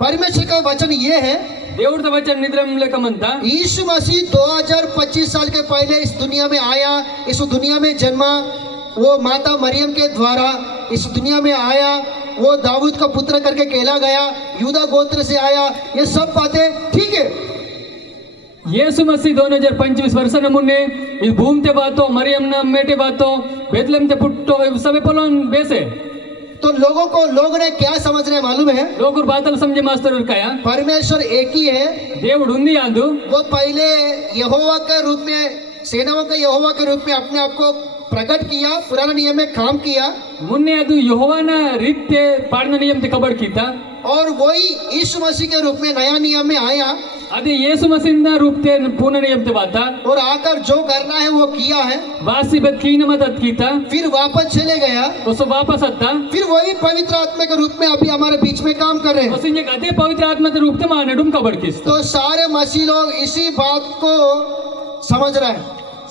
परमेश्वर का वचन ये है, దేవుడితో వచ్చిన నిద్రలేకమంతా यीशु मसीह 2025 साल के पहले इस दुनिया में आया, इस दुनिया में जन्मा, वो माता मरियम के द्वारा इस दुनिया में आया, वो दाऊद का पुत्र करके कहला गया, यूदा गोत्र से आया, ये सब बातें ठीक है। ಯೇಸು ಮಸೀ 2025 ವರ್ಷನ ಮುನ್ನೆ ಈ ಭೂಮಿತೆ ಬಾತೋ ಮರಿಯಂನ ಮೇಟೆ ಬಾತೋ बेथलेहम पुट्टो सबे पलोन बेसे तो लोगों ने क्या समझ रहे हैं मालूम है? लोग बातल समझे मास्टर काया परमेश्वर एक ही है, దేవుడు ఉంది అందు वो पहले यहोवा के रूप में, सेनाओं के यहोवा के रूप में अपने आप को प्रकट किया, पुराने नियम में काम किया, मुन्ने ಅದು ಯೆಹೋವನ ರೀತ್ಯ ಪಾಡನ ನಿಯಮ ಕಬಡ್ कीता और वही यीशु मसीह के रूप में नया नियम में आया, ಅದೇ ಯೇಸು ಮಸೀನ ರೂಪತೆ ಪೂರ್ಣ ನಿಯಮ ते बाता और आकर जो करना है वो किया है, वासी बदकीन मदद कीता फिर वापस चले गया, तो सो वापस आता फिर वही पवित्र आत्मा के रूप में अभी हमारे बीच में काम कर रहे हैं। उसी ने अదే पवित्र आत्मा के रूप में मानेडुम कबड कीस्ता तो सारे मसीह लोग इसी बात को समझ रहे हैं,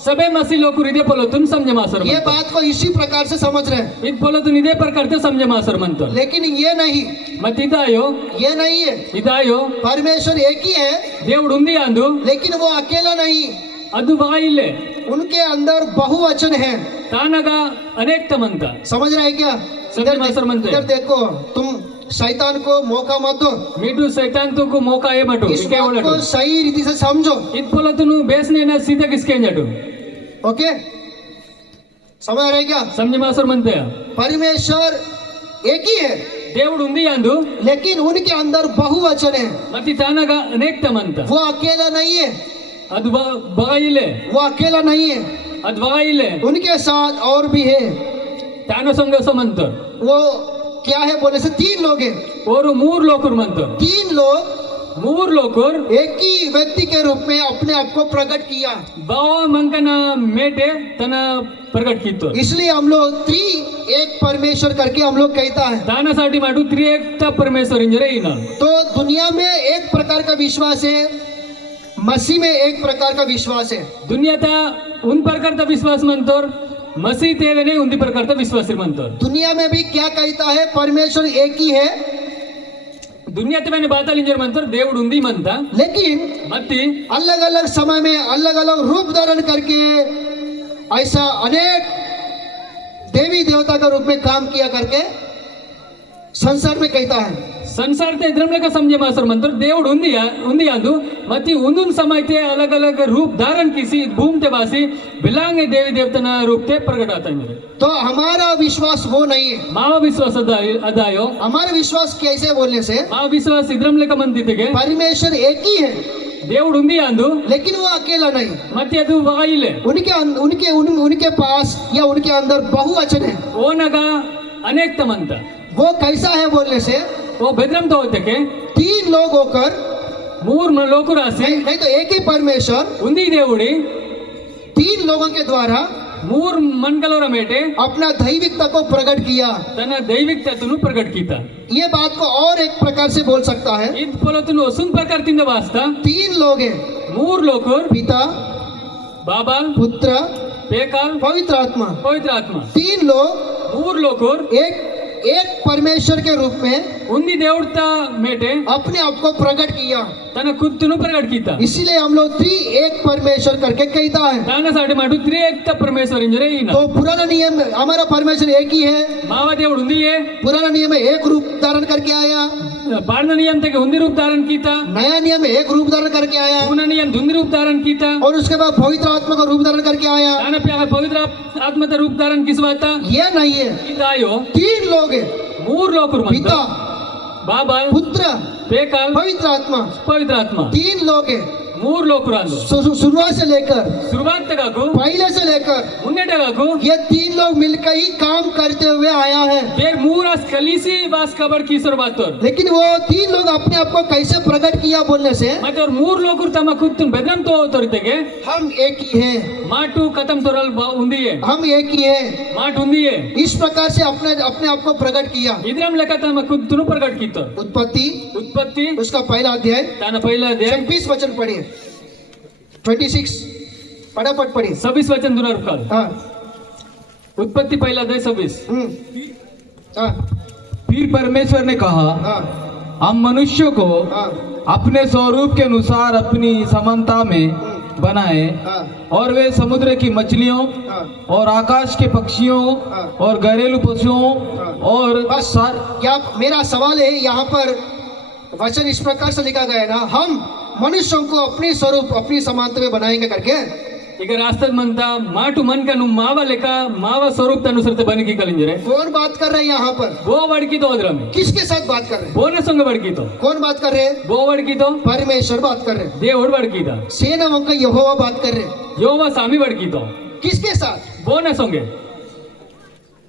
सबे मसीह लोग हृदय पोलोतुन समझे मासर ये बात को इसी प्रकार से समझ रहे हैं, इन पोलोतुन इदे पर करते समझे मासर मनतो लेकिन ये नहीं, मत इदायो ये नहीं है। इदायो परमेश्वर एक ही है, దేవుడు ఉంది అందు लेकिन वो अकेला नहीं, ಅದು ಬಾಯಿಲೆ उनके अंदर बहुवचन है। ತಾನಗ ಅನೇಕ ತಮಂತ समझ रहे हैं क्या? समझे मास्टर मनते इधर देखो, तुम शैतान को मौका मत दो, मीठू सैतांतुకు మోకా ఏమటు इस ఇకే बात ఒలటు को सही रीति से समझो, ఇది పొలతును బేస్నేన సీత కిస్కేంజటు ओके? समझ रहे हैं क्या? समझे मास्टर मनते परमेश्वर एक ही है, దేవుడు ఉంది అందు लेकिन उनके अंदर बहुवचन है, మతి తానగా అనేక తమంత वो अकेला नहीं है, ಅದು ಬಾಯಿಲೆ वो अकेला नहीं है, ಅದು ಬಾಯಿಲೆ उनके साथ और भी है। ತಾನ ಸಂಗ ಸಮಂತ वो क्या है बोले से 3 लोग हैं, ಓರು ಮೂರು ಲೋಕರು ಮಂತ 3 लोग ಮೂರು ಲೋಕರು एक ही व्यक्ति के रूप में अपने आप को प्रकट किया, ಬಾವ ಮಂಕನ ಮೇಟೆ ತನ ಪ್ರಕಟ ಕಿತ್ತು इसलिए हम लोग एक परमेश्वर करके हम लोग कहता है। దానसाठी మాటు త్రియేకత పరమేశ్వర ఇంజరే ఈన तो दुनिया में एक प्रकार का विश्वास है, मसीह में एक प्रकार का विश्वास है। दुनियाता उन प्रकारचा विश्वास म्हणतोर मसीह तेने उन प्रकारचा विश्वास म्हणतोर दुनिया में भी क्या कहता है? परमेश्वर एक ही है, दुनियात मैंने बातल इंजर म्हणतोर దేవుడు ఉంది म्हणता लेकिन मत्ती अलग अलग समय में अलग अलग रूप धारण करके ऐसा अनेक देवी देवता का रूप में काम किया करके संसार में कहता है। संसार ते इद्रमले का समझे मासर म्हणतोर దేవుడు ఉంది అందు मत्ती उंदुन समय ते अलग अलग रूप धारण किसी भूम ते वासी बिलांगे देवी देवतना रूप ते प्रकट आता इंजरे तो हमारा विश्वास वो नहीं है। मावा विश्वास अदायो हमारा विश्वास कैसे बोलने से? मावा विश्वास इद्रमले का म्हणतितेगे परमेश्वर एक ही है, దేవుడు ఉంది అందు लेकिन वो अकेला नहीं, मत्ती ಅದು ವಾಯಿಲೆ उनके पास या उनके अंदर बहुवचन है। ಓನಗ अनेक तमंत वो कैसा है बोलने से वो बेद्रमतो होते के 3 लोग होकर, ಮೂರು ಲೋಕರು ರಾಸಿ नहीं तो एक ही परमेश्वर ఉంది దేవుడి 3 लोगों के द्वारा ಮೂರು ಮನ್ಗಲವರ ಮೇಟೆ अपना दैविकता को प्रकट किया। ತನ್ನ ದೈವಿಕತೆಯನ್ನು ಪ್ರಕಟ कीता ये बात को और एक प्रकार से बोल सकता है, इद पोलतनु असून प्रकारದಿಂದ वास्ता 3 लोग हैं, ಮೂರು ಲೋಕರು पिता, ಬಾಬಾಲ್ पुत्र, ಬೇಕಾಲ್ पवित्र आत्मा। ಪವಿತ್ರ ಆತ್ಮ 3 लोग ಮೂರು ಲೋಕರು एक परमेश्वर के रूप में ఉంది దేవుಡ್ತ ಮೇಟೆ अपने आप को प्रकट किया, ತನ್ನ ಕುತ್ತನು ಪ್ರಕಟ कीता इसीलिए हम लोग एक परमेश्वर करके कहता है। ತಾನಸಾಡಿ ಮಾಡು ತ್ರಿಏಕ ಪರಮೇಶ್ವರ ಇಂಜರೆ ಈನ तो पुराना नियम में हमारा परमेश्वर एक ही है, ಮಾವ దేవుడు ఉందియే पुराना नियम में एक रूप धारण करके आया, ಪಾಡನ ನಿಯಮ ತೆಗೆ ಉಂದಿ ರೂಪ ಧಾರಣ कीता नया नियम में एक रूप धारण करके आया, ಪೂರ್ಣ ನಿಯಮ ದುಂದಿ ರೂಪ ಧಾರಣ कीता और उसके बाद पवित्र आत्मा का रूप धारण करके आया। ತಾನ ಪ್ಯಾಗ ಪವಿತ್ರ ಆತ್ಮದ ರೂಪ ಧಾರಣ ಕಿಸವಾತ ये नहीं है, ಇದಾಯೋ 3 लोग हैं, ಮೂರು ಲೋಕರು ಮಂತ पिता, ಬಾಬಾಲ್ पुत्र, ಬೇಕಾಲ್ पवित्र आत्मा, पवित्र आत्मा 3 लोग हैं। ಮೂರು ಲೋಕರು ಅಂದು शुरुआत से लेकर, ಶುರುವಾತ್ ತಗಾಕು पहले से लेकर ಮುನ್ನೆಟಗಾಕು ये 3 लोग मिलकर ही काम करते हुए आया है। ಬೇರ್ ಮೂರಾಸ್ ಕಲಿಸಿ ವಾಸ್ ಕಬರ್ ಕಿಸರ್ ಬಾತೋರ್ लेकिन वो 3 लोग अपने आप को कैसे प्रकट किया बोलने से, ಮತ್ತೆ ಅವ್ರ ಮೂರು ಲೋಕರು ತಮ್ಮ ಕುತ್ತನ್ ಬೆದ್ರಂ ತೋರಿತೆಗೆ हम एक ही हैं, ಮಾಟು ಕತಂ ತೋರಲ್ ಉಂದಿಯೇ हम एक ही हैं, ಮಾಟು ಉಂದಿಯೇ इस प्रकार से अपने आप को प्रकट किया। ಇದ್ರಂ ಲೆಕ್ಕ ತಮ್ಮ ಕುತ್ತನು ಪ್ರಕಟ ಕಿತ್ತೋರ್ उत्पत्ति उत्पत्ति उसका पहला अध्याय ತಾನ ಪೈಲ ಅಧ್ಯಾಯ 26 वचन पढ़िए, 26 फटाफट पढ़िए। 26 वचन दुना रुकाल हाँ, उत्पत्ति पहला अध्याय 26 हाँ, फिर परमेश्वर ने कहा, हाँ, हम मनुष्य को हाँ अपने स्वरूप के अनुसार अपनी समानता में बनाए हाँ और वे समुद्र की मछलियों हाँ और आकाश के पक्षियों हाँ। और घरेलू पशुओं हाँ। और बस क्या मेरा सवाल है, यहाँ पर वचन इस प्रकार से लिखा गया है ना, हम मनुष्यों को अपनी स्वरूप अपनी समानता में बनाएंगे करके। ಈಗ ರಾಸ್ತದ ಮಾಟು ಮನ್ಕನು ಮಾವ ಲೆಕ್ಕ ಮಾವ ಸ್ವರೂಪ ಅನುಸರಿತ ಬನಕಿ ಕಲಿಂಜರೆ कौन बात कर रहे हैं यहाँ पर? ಬೋ ಬಡ್ಕಿतो ಅದ್ರಮೆ किसके साथ बात कर रहे हैं? ಬೋನ ಸಂಗ ಬಡ್ಕಿतो कौन बात कर रहे हैं? ಬೋ ಬಡ್ಕಿतो परमेश्वर बात कर रहे हैं, ದೇವಡ್ ಬಡ್ಕಿದ सेनाओं का यहोवा बात कर रहे हैं। ಯೋವ ಸ್ವಾಮಿ ಬಡ್ಕಿतो किसके साथ? ಬೋನ ಸಂಗೆ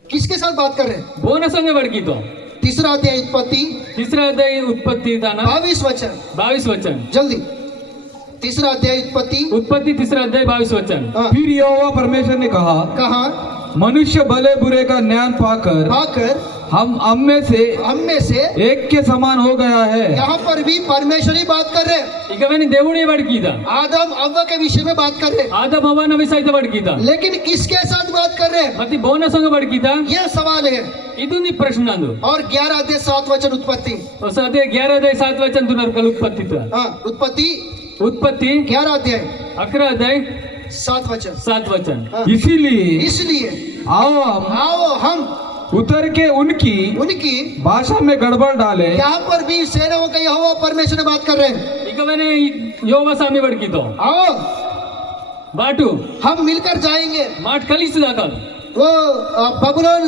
किसके साथ बात कर रहे हैं? ಬೋನ ಸಂಗೆ ಬಡ್ಕಿतो तीसरा अध्याय उत्पत्ति तिसरा अध्याय उत्पत्ति दाना 22 वचन, 22 वचन जल्दी। तीसरा अध्याय उत्पत्ति तीसरा अध्याय 22 वचन। हाँ, फिर यहोवा परमेश्वर ने कहा, कहा मनुष्य भले बुरे का ज्ञान पाकर पाकर हम में से एक के समान हो गया है। यहाँ पर भी परमेश्वर ही बात कर रहे हैं, ಈಗ ಅವನೇ ದೇವನೇ ಬಡ್ಕಿದ आदम अव्वा के विषय में बात कर रहे हैं, ಆದಮ ಅವನ ವಿಷಯದ ಬಡ್ಕಿದ लेकिन किसके साथ बात कर रहे हैं? ಮತ್ತೆ ಬೋನ ಸಂಗ ಬಡ್ಕಿದ यह सवाल है। ಇದು ನಿ ಪ್ರಶ್ನೆ ಅಂದು और 11 अध्याय 7 वचन उत्पत्ति, ಹೊಸ ಅಧ್ಯಾಯ 11 ಅಧ್ಯಾಯ 7 ವಚನ ತುನರ್ಕಲ್ उत्पत्ति हाँ उत्पत्ति उत्पत्ति 11 अध्याय 11 अध्याय 7 वचन। 7 वचन। हाँ, इसीलिए इसलिए आओ हम आओ हम उतर के उनकी उनकी भाषा में गड़बड़ डाले यहाँ पर भी सेनाओं का यहोवा परमेश्वर ने बात कर रहे हैं। ಈಗ ಅವನೇ ಯೋವ ಸ್ವಾಮಿ ಬಡ್ಕಿतो आओ ಬಾಟು हम मिलकर जाएंगे। ಮಾಟ್ ಕಲಿಸಿದಾಗ वो बबुलोन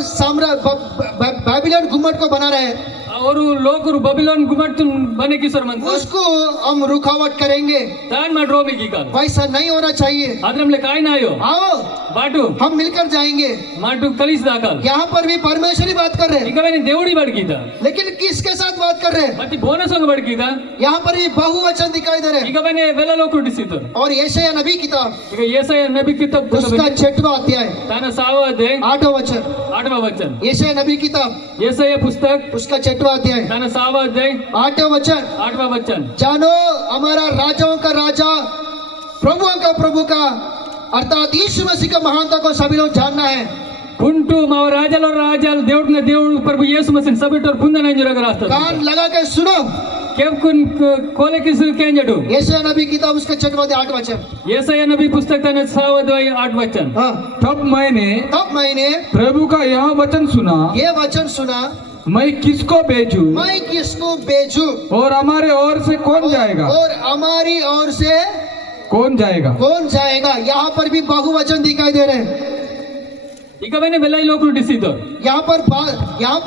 बैबिलोन गुम्मट को बना रहे हैं, ಅವರು ಲೋಕರು ಬಬಿಲೋನ್ ಗುಮ್ಮಟ್ ಬನೆ ಕಿಸರ್ ಮಂತ उसको हम रुकावट करेंगे। ತಾನ್ ಮಾಡ್ರೋಮಿ ಈಗ वैसा नहीं होना चाहिए। ಅದ್ರಮ್ಲೆ ಕಾಯ್ ನಾಯೋ आओ ಬಾಟು हम मिलकर जाएंगे। ಮಾಟು ಕಲಿಸಿದಾಗ यहाँ पर भी परमेश्वर ही बात कर रहे हैं, ಈಗ ಅವನೇ ದೇವಡಿ ಬಡ್ಕಿದ लेकिन किसके साथ बात कर रहे हैं? ಮತ್ತೆ ಬೋನ ಸಂಗ ಬಡ್ಕಿದ यहाँ पर भी बहुवचन दिखाई दे रहे हैं। ಈಗ ಅವನೇ ವೆಲ್ಲ ಲೋಕ ಹುಟ್ಟಿಸಿತು और यशाया नबी किताब ಈಗ ಯೆಶಯ ನಬಿ ಕಿತಾಬ್ उसका 6वां अध्याय ತಾನ 6वा अध्याय 8वां वचन, 8वां वचन। यशाया नबी किताब ಯೆಶಯ पुस्तक उसका 6वां अध्याय ताना 6वा अध्याय 8वां वचन, 8वां वचन। जानो हमारा राजाओं का राजा प्रभुओं का प्रभु का अर्थात यीशु मसीह का महानता को सभी लोग जानना है। कुंटू माव राजालो राजाल దేవుడిన దేవుడు प्रभु यीशु मसीह सबिटर पुंदन अंजरग रास्ता कान लगा के सुनो। केव कुन कोले किसु केंजडू यशाया नबी किताब उसका 6वां अध्याय 8वां वचन। यెషయ नबी पुस्तक ताना 6वा अध्याय 8 वचन। हाँ, तब मैंने मैंने प्रभु का यह वचन सुना, ये वचन सुना, मैं किसको भेजूं मैं किसको भेजूं और हमारे ओर से कौन जाएगा? और हमारी ओर से कौन जाएगा? कौन जाएगा? यहाँ पर भी बहुवचन दिखाई दे रहे हैं। ಈಗ ಅವನೇ ವೆಲ್ಲ ಲೋಕರು ಡಿಸಿತು यहाँ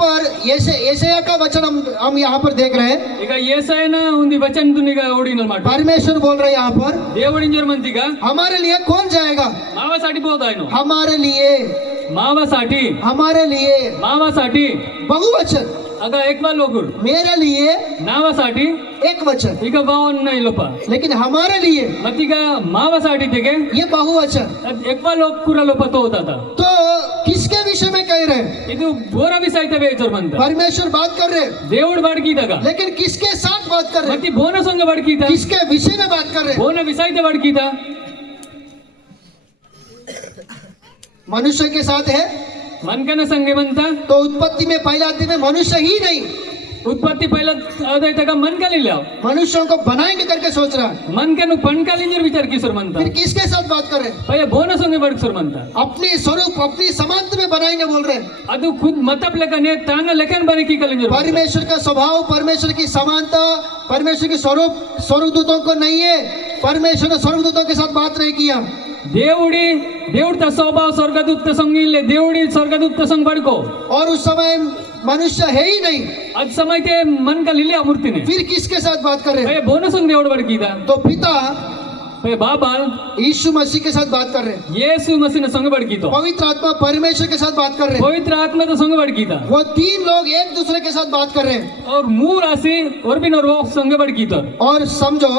पर यशाया का वचन हम यहाँ पर देख रहे हैं। ಈಗ ಯೆಶಯನ ಒಂದು ವಚನ ತುನಿಗ ಓಡಿನಲ್ ಮಾಡು परमेश्वर बोल रहे हैं यहाँ पर, దేవుడు ఇంజర్ మంతిగా हमारे लिए कौन जाएगा? ಮಾವಸಾಟಿ ಬೋದಾಯನು हमारे लिए, ಮಾವಸಾಟಿ हमारे लिए ಮಾವಸಾಟಿ बहुवचन, ಅಗ ಏಕವಾ ಲೋಕರು मेरे लिए ನಾವಸಾಟಿ एक वचन, ಈಗ ಬಾವನ್ನ ಇಲ್ಲಪ್ಪ लेकिन हमारे लिए ಮತ್ತೀಗ ಮಾವಸಾಟಿ ತೆಗೆ ये बहुवचन। ಏಕವಾ ಲೋಕರ ಲೋಪತ ಹೋತಾತ तो किसके विषय में कह रहे हैं? ಇದು ಬೋರ ವಿಷಯತವೇ ಮಂತ परमेश्वर बात कर रहे हैं, దేవుడు ಬಡ್ಕಿದಾಗ लेकिन किसके साथ बात कर रहे हैं? ಮತ್ತೆ ಬೋನ ಸಂಗ ಬಡ್ಕಿದ किसके विषय में बात कर रहे हैं? ಬೋನ ವಿಷಯತೆ ಬಡ್ಕಿದ मनुष्य के साथ है। ಮನ್ಕನ ಸಂಗೆ ಬಂತ तो उत्पत्ति में पहला अध्याय में मनुष्य ही नहीं, ಉತ್ಪತ್ತಿ ಪೈಲ ಅದೇ ತಗ ಮನ್ಕಲಿಲ್ಲ मनुष्यों को बनाएंगे करके सोच रहा है। ಮನ್ಕನು ಪಣ್ಕಲಿಂಜರ್ ವಿಚಾರ ಕಿಸರ್ ಮಂತ फिर किसके साथ बात कर रहे हैं? ಪಯ ಬೋನ ಸಂಗೆ ಬಡ್ಸರ್ ಮಂತ अपनी स्वरूप अपनी समानता में बनाएंगे बोल रहे हैं। ಅದು ಖುದ್ मतब ಲೆಕ್ಕನೆ ತಾನ ಲೆಕ್ಕನ ಬನಕಿ ಕಲಿಂಜರ್ परमेश्वर का स्वभाव, परमेश्वर की समानता, परमेश्वर की स्वरूप स्वर्गदूतों को नहीं है। परमेश्वर ने स्वर्गदूतों के साथ बात नहीं किया। దేవుడి ಸ್ವಭಾವ ಸ್ವರ್ಗದೂತ ಸಂಗ ಇಲ್ಲ దేవుడి ಸ್ವರ್ಗದೂತ ಸಂಗ ಬಡ್ಕೋ और उस समय मनुष्य है ही नहीं, ಅದ್ ಸಮಯಕ್ಕೆ ಮನ್ಕಲ್ ಇಲ್ಲೇ ಅಮೂರ್ತಿನಿ फिर किसके साथ बात कर रहे हैं? ಪಯ ಬೋನ ಸಂಗ దేవుడు ಬಡ್ಕಿದ तो पिता ಪಯ ಬಾಬಾ यीशु मसीह के साथ बात कर रहे हैं, ಯೇಸು ಮಸಿನ ಸಂಗ ಬಡ್ಕಿतो पवित्र आत्मा परमेश्वर के साथ बात कर रहे हैं। ಪವಿತ್ರ ಆತ್ಮದ ಸಂಗ ಬಡ್ಕಿದ वो तीन लोग एक दूसरे के साथ बात कर रहे हैं। और ಮೂರ್ ಆಸಿ ಒರ್ಬಿನವರು ಸಂಗ ಬಡ್ಕಿतो और समझो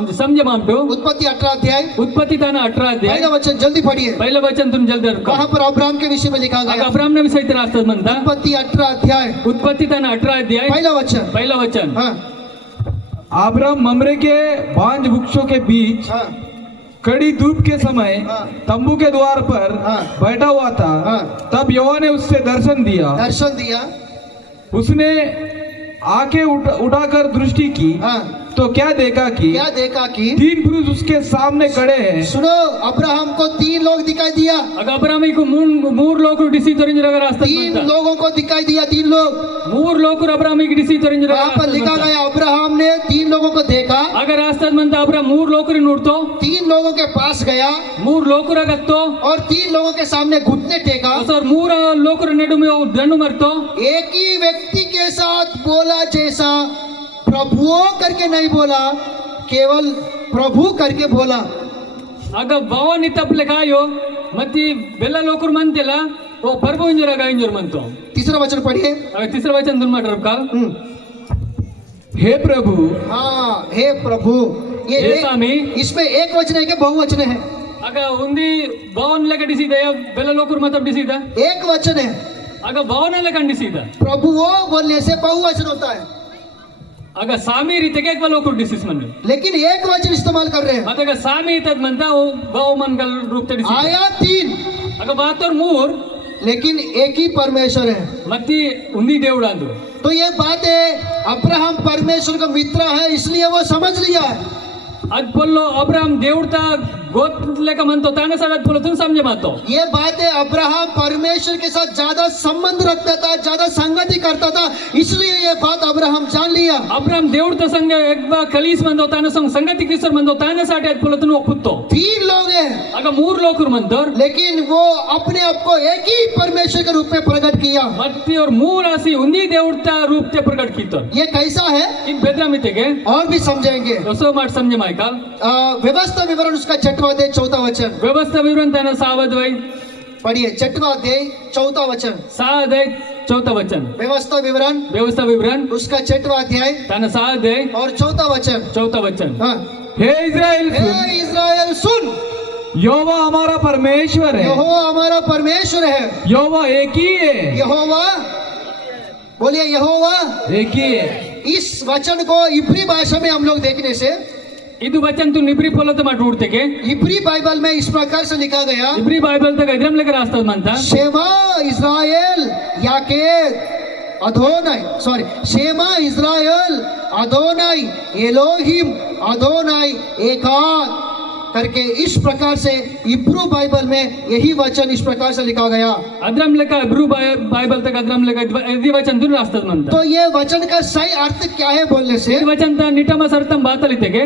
ಒಂದು ಸಂಜೆ ಮಾಂಟು उत्पत्ति 18 अध्याय उत्पत्ति ताना 18 अध्याय पहला वचन जल्दी पढ़िए। पहिला वचन तुम जल्दी रखो वहां पर अब्राहम के विषय में लिखा आग गया। अब्राहम ने विषय इतना रास्ता म्हणता उत्पत्ति 18 अध्याय उत्पत्ति ताना 18 अध्याय पहला वचन। पहिला वचन। हाँ अब्राहम ममरे के बांज वृक्षों के बीच हाँ कड़ी धूप के समय हाँ। तंबू के द्वार पर हाँ। बैठा हुआ था। हाँ। तब यहोवा ने उससे दर्शन दिया। दर्शन दिया। उसने आंखें उठाकर दृष्टि की हाँ, तो क्या देखा कि क्या देखा कि 3 पुरुष उसके सामने खड़े हैं। सुनो, अब्राहम को 3 लोग दिखाई दिया, ಆಗ ಅಬ್ರಾಮಿಗೂ ಮೂರು ಲೋಕರು ಡಿಸಿ ತೊರೆಂಜಿರಾಗ ರಾಸ್ತ 3 लोगों को दिखाई दिया, 3 लोग। ಮೂರು ಲೋಕರು ಅಬ್ರಾಮಿಗೆ ಡಿಸಿ ತೊರೆಂಜಿರಾಗ वहां पर लिखा गया अब्राहम ने 3 लोगों को देखा, ಆಗ ರಾಸ್ತದ ಮಂತ ಅಬ್ರಾಮ್ ಮೂರು ಲೋಕರಿ ನೋಡ್ತೋ 3 लोगों के पास गया ಮೂರು ಲೋಕರಾಗತ್ತೋ और 3 लोगों के सामने घुटने टेका। ಸರ್ ಮೂರ ಲೋಕರ ನಡುವೆ ಅವು ದಂಡು ಮರ್ತೋ एक ही व्यक्ति के साथ बोला, जैसा प्रभुओं करके नहीं बोला, केवल प्रभु करके बोला। ಆಗ ಭವಾನಿ ತಪ್ಪಲೆ ಕಾಯೋ ಮತ್ತಿ ಬೆಲ್ಲ ಲೋಕರು ಮಂತಿಲ್ಲ ಓ ಪ್ರಭು ಇಂಜರಾಗ ಇಂಜರ್ ಮಂತು तीसरा वचन पढ़िए। ಆಗ ತಿಸ್ರ ವಚನ ದುನ್ ಮಾಡ್ರ ಕಾಲ್ हे प्रभु, हाँ, हे प्रभु। ये हे स्वामी। इसमें एक वचन है कि बहुवचन है? ಆಗ ಉಂದಿ ಭವನ್ ಲೆಕ್ಕ ಡಿಸಿದ ಬೆಲ್ಲ ಲೋಕರು ಮತ್ತ ಡಿಸಿದ एक वचन है। ಆಗ ಭವನ ಲೆಕ್ಕ ಡಿಸಿದ प्रभुओं बोलने से बहुवचन होता है, ಆಗ ಸಾಮಿ ರೀತಿಗೆ ಏಕ ಲೋಕರು ಡಿಸಿಸ್ ಮನ್ನೆ लेकिन एक वचन इस्तेमाल कर रहे हैं। ಮತ್ತಾಗ ಸಾಮಿ ಇತ್ತದ ಮಂತ ಭವ ಮನ್ಗಲ್ ರೂಪ ತಡಿಸಿ आया 3, ಆಗ ಬಾತೋರ್ ಮೂರ್ लेकिन एक ही परमेश्वर है। ಮತ್ತಿ ಉಂದಿ ದೇವ್ಡ ಅಂದು तो ये बात है, अब्राहम परमेश्वर का मित्र है, इसलिए वो समझ लिया है। ಅದ್ ಪೊಲ್ಲು ಅಬ್ರಾಮ್ ದೇವ್ಡ್ತ गोत लेका म्हणतो ताने सगळ्यात पुढे तुम्ही समजे मातो ये बात है, अब्राहम परमेश्वर के साथ ज्यादा संबंध रखता था, ज्यादा संगति करता था, इसलिए ये बात अब्राहम जान लिया। अब्राम देवड संग एकदा कलीस म्हणतो ताने संग संगती किसर म्हणतो ताने साठी आज पुढे तुम्ही ओपुतो 3 लोग हैं, अग मूर लोकर म्हणतो लेकिन वो अपने आप को एक ही परमेश्वर के रूप में प्रकट किया। मत्ती और मूर आसी उन्ही देवडता रूप ते प्रकट कीतो ये कैसा है इन बेद्रामितेगे और भी समझेंगे। कसो माट समजे मायकाल व्यवस्था विवरण उसका 6वां अध्याय 4वां वचन व्यवस्था विवरण त्यानं 6 अध्याय पढ़िए। 6वां अध्याय 4वां वचन, 6 अध्याय 4 वचन व्यवस्था विवरण व्यवस्था विवरण उसका 6वां अध्याय त्यानं 6 अध्याय और 4वां वचन। 4 वचन हाँ, हे इस्राएल हे सुन, इस्राएल सुन, यहोवा हमारा परमेश्वर है, यहोवा हमारा परमेश्वर है। यहोवा एक ही है, यहोवा, बोलिए यहोवा। एक ही है। इस वचन को इब्री भाषा में हम लोग देखने से, ಇದು ವಚನ ತು ನಿಬ್ರಿ ಪೊಲತ ಮಾಡ್ ಹುಡ್ತೆಗೆ इब्री बाइबल में इस प्रकार से लिखा गया, ಇಬ್ರಿ ಬೈಬಲ್ ತಗ ಇದ್ರಂ ಲೆಕ್ಕ ರಾಸ್ತದ ಮಂತ शेमा इस्राएल याके अधोनाई, सॉरी, शेमा इस्राएल अधोनाई एलोहिम अधोनाई एकाद करके इस प्रकार से इब्रू बाइबल में यही वचन इस प्रकार से लिखा गया। ಅದ್ರಂ ಲೆಕ್ಕ ಇಬ್ರು ಬೈಬಲ್ ತಗ ಅದ್ರಂ ಲೆಕ್ಕ ಇದು ವಚನ ತು ರಾಸ್ತದ ಮಂತ तो ये वचन का सही अर्थ क्या है बोलने से, ಇದು ವಚನ ತ ನಿಟಮ ಸರ್ತಂ ಬಾತಲಿತೆಗೆ